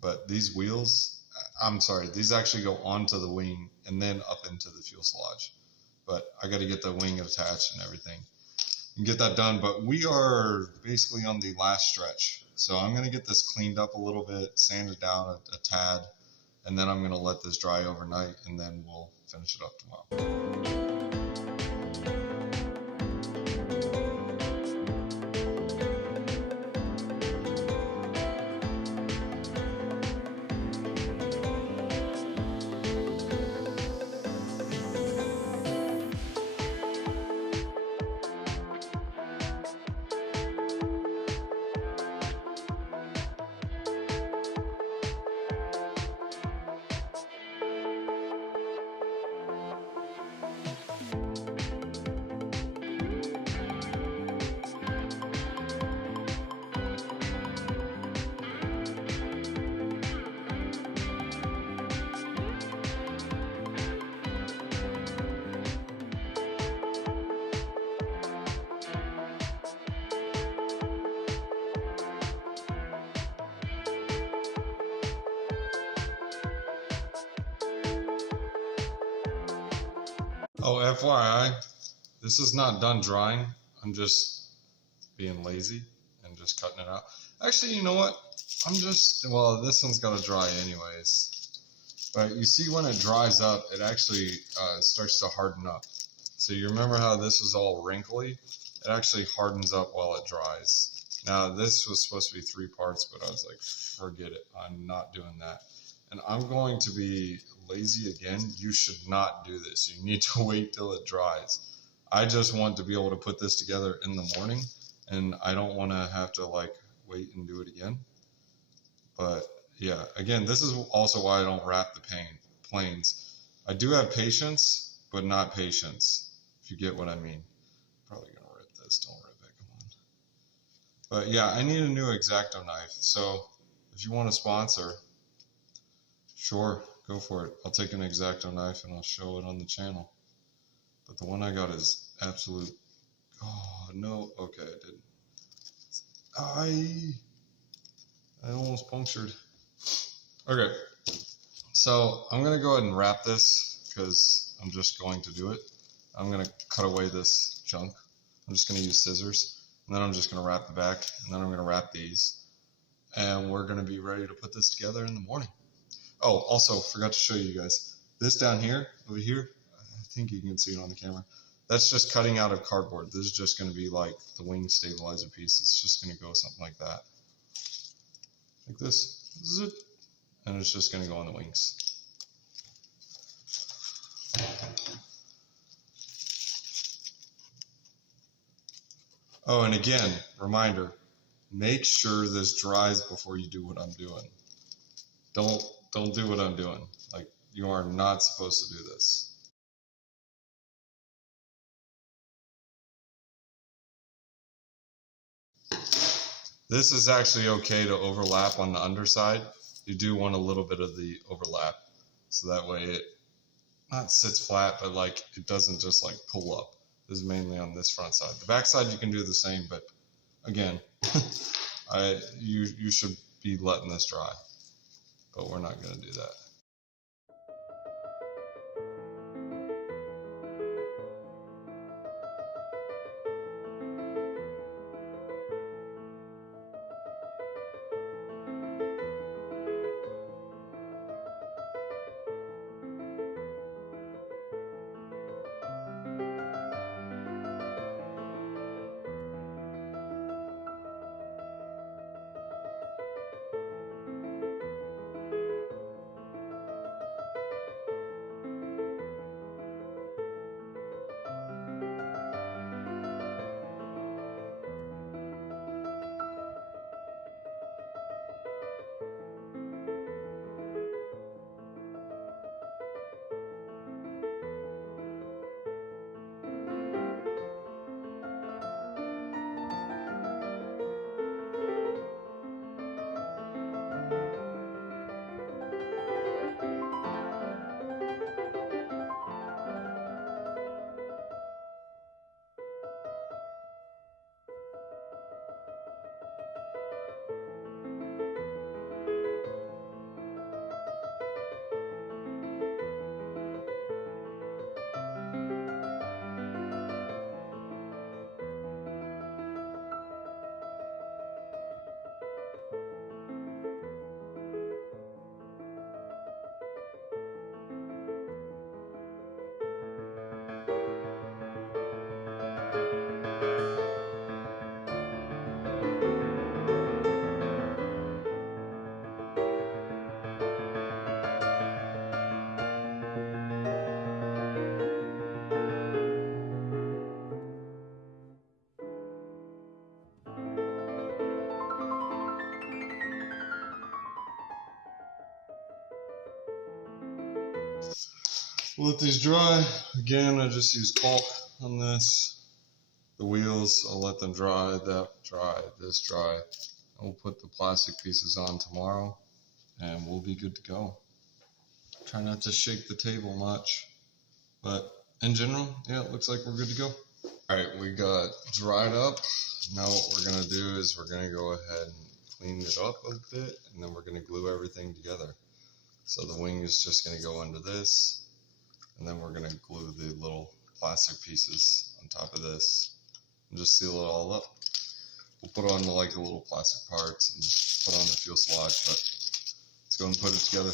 But these wheels, I'm sorry, these actually go onto the wing and then up into the fuselage. But I got to get the wing attached and everything and get that done. But we are basically on the last stretch. So I'm going to get this cleaned up a little bit, sand it down a tad, and then I'm going to let this dry overnight, and then we'll finish it up tomorrow. Oh, FYI, this is not done drying. I'm just being lazy and just cutting it out. Actually, you know what? Well, this one's got to dry anyways. But you see when it dries up, it actually starts to harden up. So you remember how this was all wrinkly? It actually hardens up while it dries. Now this was supposed to be 3 parts, but I was like, forget it. I'm not doing that. And I'm going to be lazy again. You should not do this. You need to wait till it dries. I just want to be able to put this together in the morning, and I don't want to have to like wait and do it again. But yeah, again, this is also why I don't wrap the planes. I do have patience, but not patience, if you get what I mean. Probably gonna rip this, don't rip it, come on. But yeah, I need a new X-Acto knife, so if you want to sponsor, sure, go for it. I'll take an X-Acto knife and I'll show it on the channel. But the one I got is absolute, oh no, okay, I didn't. I almost punctured. Okay, so I'm gonna go ahead and wrap this because I'm just going to do it. I'm gonna cut away this chunk. I'm just gonna use scissors, and then I'm just gonna wrap the back, and then I'm gonna wrap these, and we're gonna be ready to put this together in the morning. Oh, also forgot to show you guys this down here, over here. I think you can see it on the camera. That's just cutting out of cardboard. This is just gonna be like the wing stabilizer piece. It's just gonna go something like that, like this. Zip. And it's just going to go on the wings. Oh, and again, reminder, make sure this dries before you do what I'm doing. Don't do what I'm doing. Like, you are not supposed to do this. This is actually okay to overlap on the underside. You do want a little bit of the overlap, so that way it not sits flat, but like it doesn't just like pull up. This is mainly on this front side. The back side you can do the same, but again, you should be letting this dry, but we're not going to do that. Let these dry. Again, I just use caulk on this. The wheels, I'll let them dry, that dry, this dry. And we'll put the plastic pieces on tomorrow, and we'll be good to go. Try not to shake the table much, but in general, yeah, it looks like we're good to go. Alright, we got dried up. Now what we're going to do is we're going to go ahead and clean it up a bit, and then we're going to glue everything together. So the wing is just going to go into this. And then we're going to glue the little plastic pieces on top of this and just seal it all up. We'll put on like the little plastic parts and put on the fuselage, but let's go and put it together.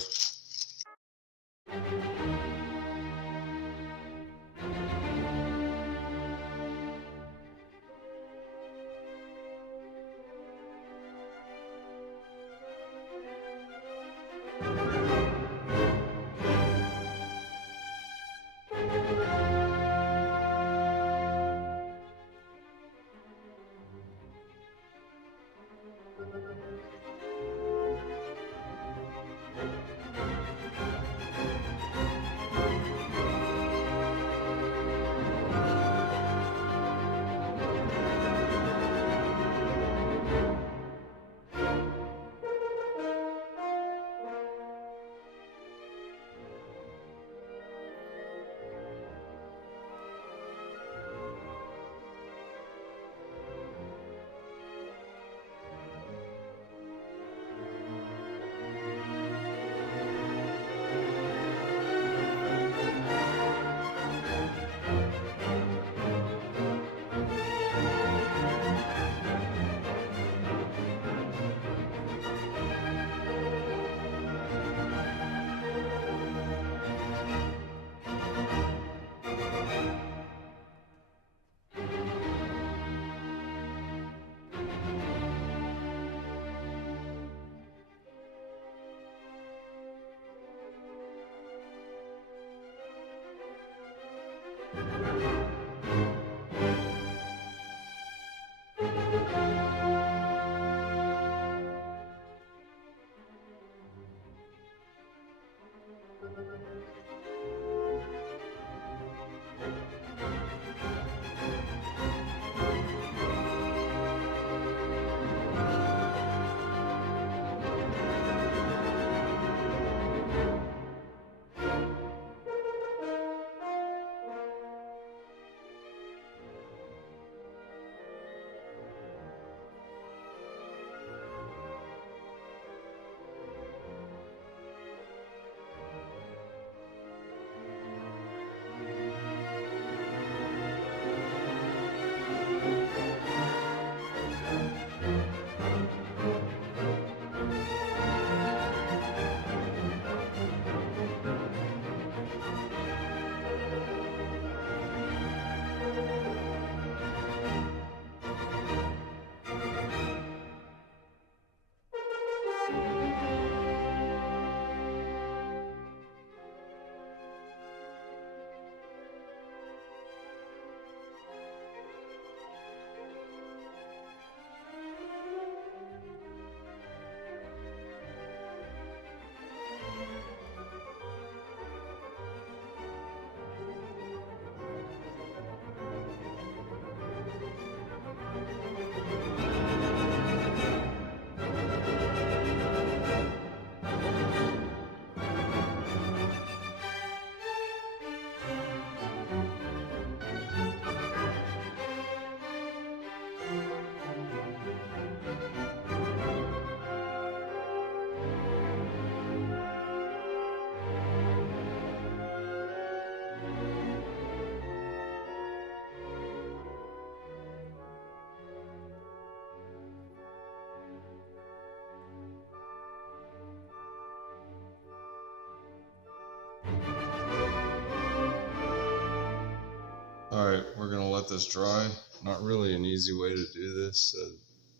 Alright, we're going to let this dry. Not really an easy way to do this.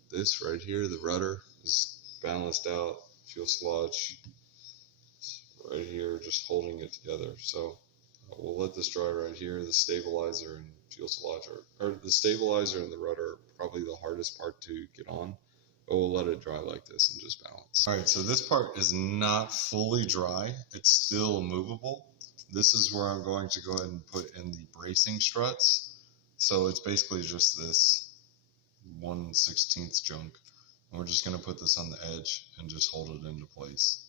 This right here, the rudder, is balanced out. Fuselage right here, just holding it together. So we'll let this dry right here. The stabilizer and fuselage or the stabilizer and the rudder are probably the hardest part to get on. But we'll let it dry like this and just balance. Alright, so this part is not fully dry. It's still movable. This is where I'm going to go ahead and put in the bracing struts. So it's basically just this 1/16 junk. And we're just going to put this on the edge and just hold it into place.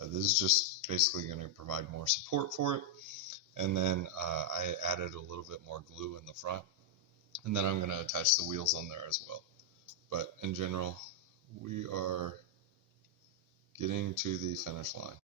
This is just basically going to provide more support for it. And then I added a little bit more glue in the front. And then I'm going to attach the wheels on there as well. But in general, we are getting to the finish line.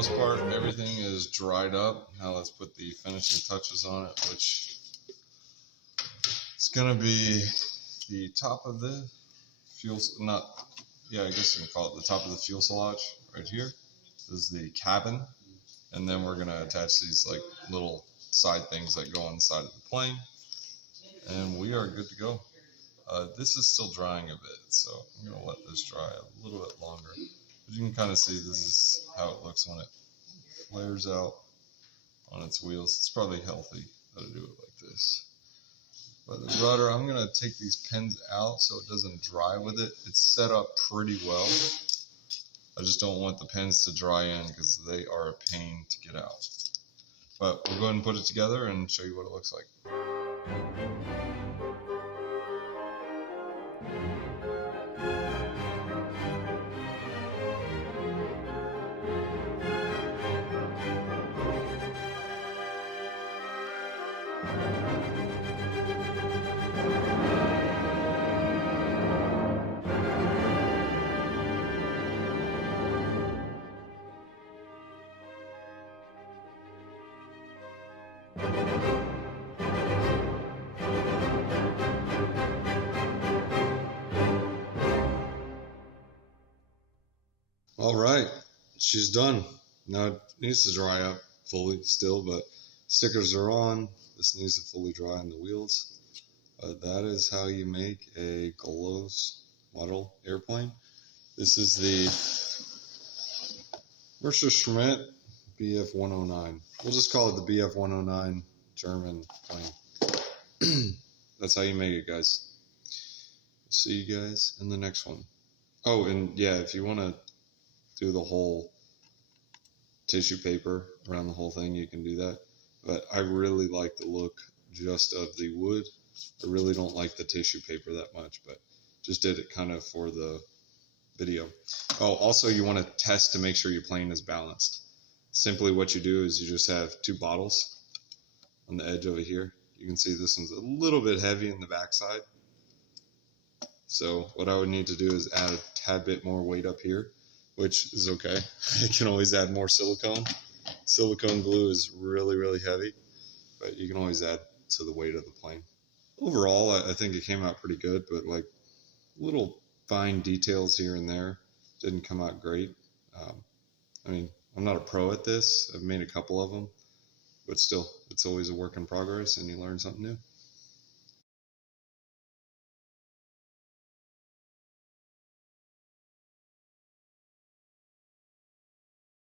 most part, everything is dried up. Now let's put the finishing touches on it, which is going to be the top of the fuel, I guess you can call it the top of the fuselage right here. This is the cabin. And then we're going to attach these like little side things that go on the side of the plane. And we are good to go. This is still drying a bit, so I'm going to let this dry a little bit longer. But you can kind of see this is how it looks when it flares out on its wheels. It's probably healthy to do it like this. But the rudder, I'm going to take these pins out so it doesn't dry with it. It's set up pretty well. I just don't want the pins to dry in because they are a pain to get out. But we'll go ahead and put it together and show you what it looks like. All right, she's done. Now it needs to dry up fully still, but stickers are on. This needs to fully dry on the wheels. That is how you make a guillows model airplane. This is the Messerschmitt BF-109. We'll just call it the BF-109 German plane. That's how you make it, guys. See you guys in the next one. Oh, and yeah, if you want to do the whole tissue paper around the whole thing, you can do that. But I really like the look just of the wood. I really don't like the tissue paper that much, but just did it kind of for the video. Oh, also you want to test to make sure your plane is balanced. Simply what you do is you just have two bottles on the edge over here. You can see this one's a little bit heavy in the backside. So what I would need to do is add a tad bit more weight up here, which is okay. I can always add more silicone. Silicone glue is really, really heavy, but you can always add to the weight of the plane. Overall, I think it came out pretty good, but like little fine details here and there didn't come out great. I mean, I'm not a pro at this. I've made a couple of them, but still, it's always a work in progress and you learn something new.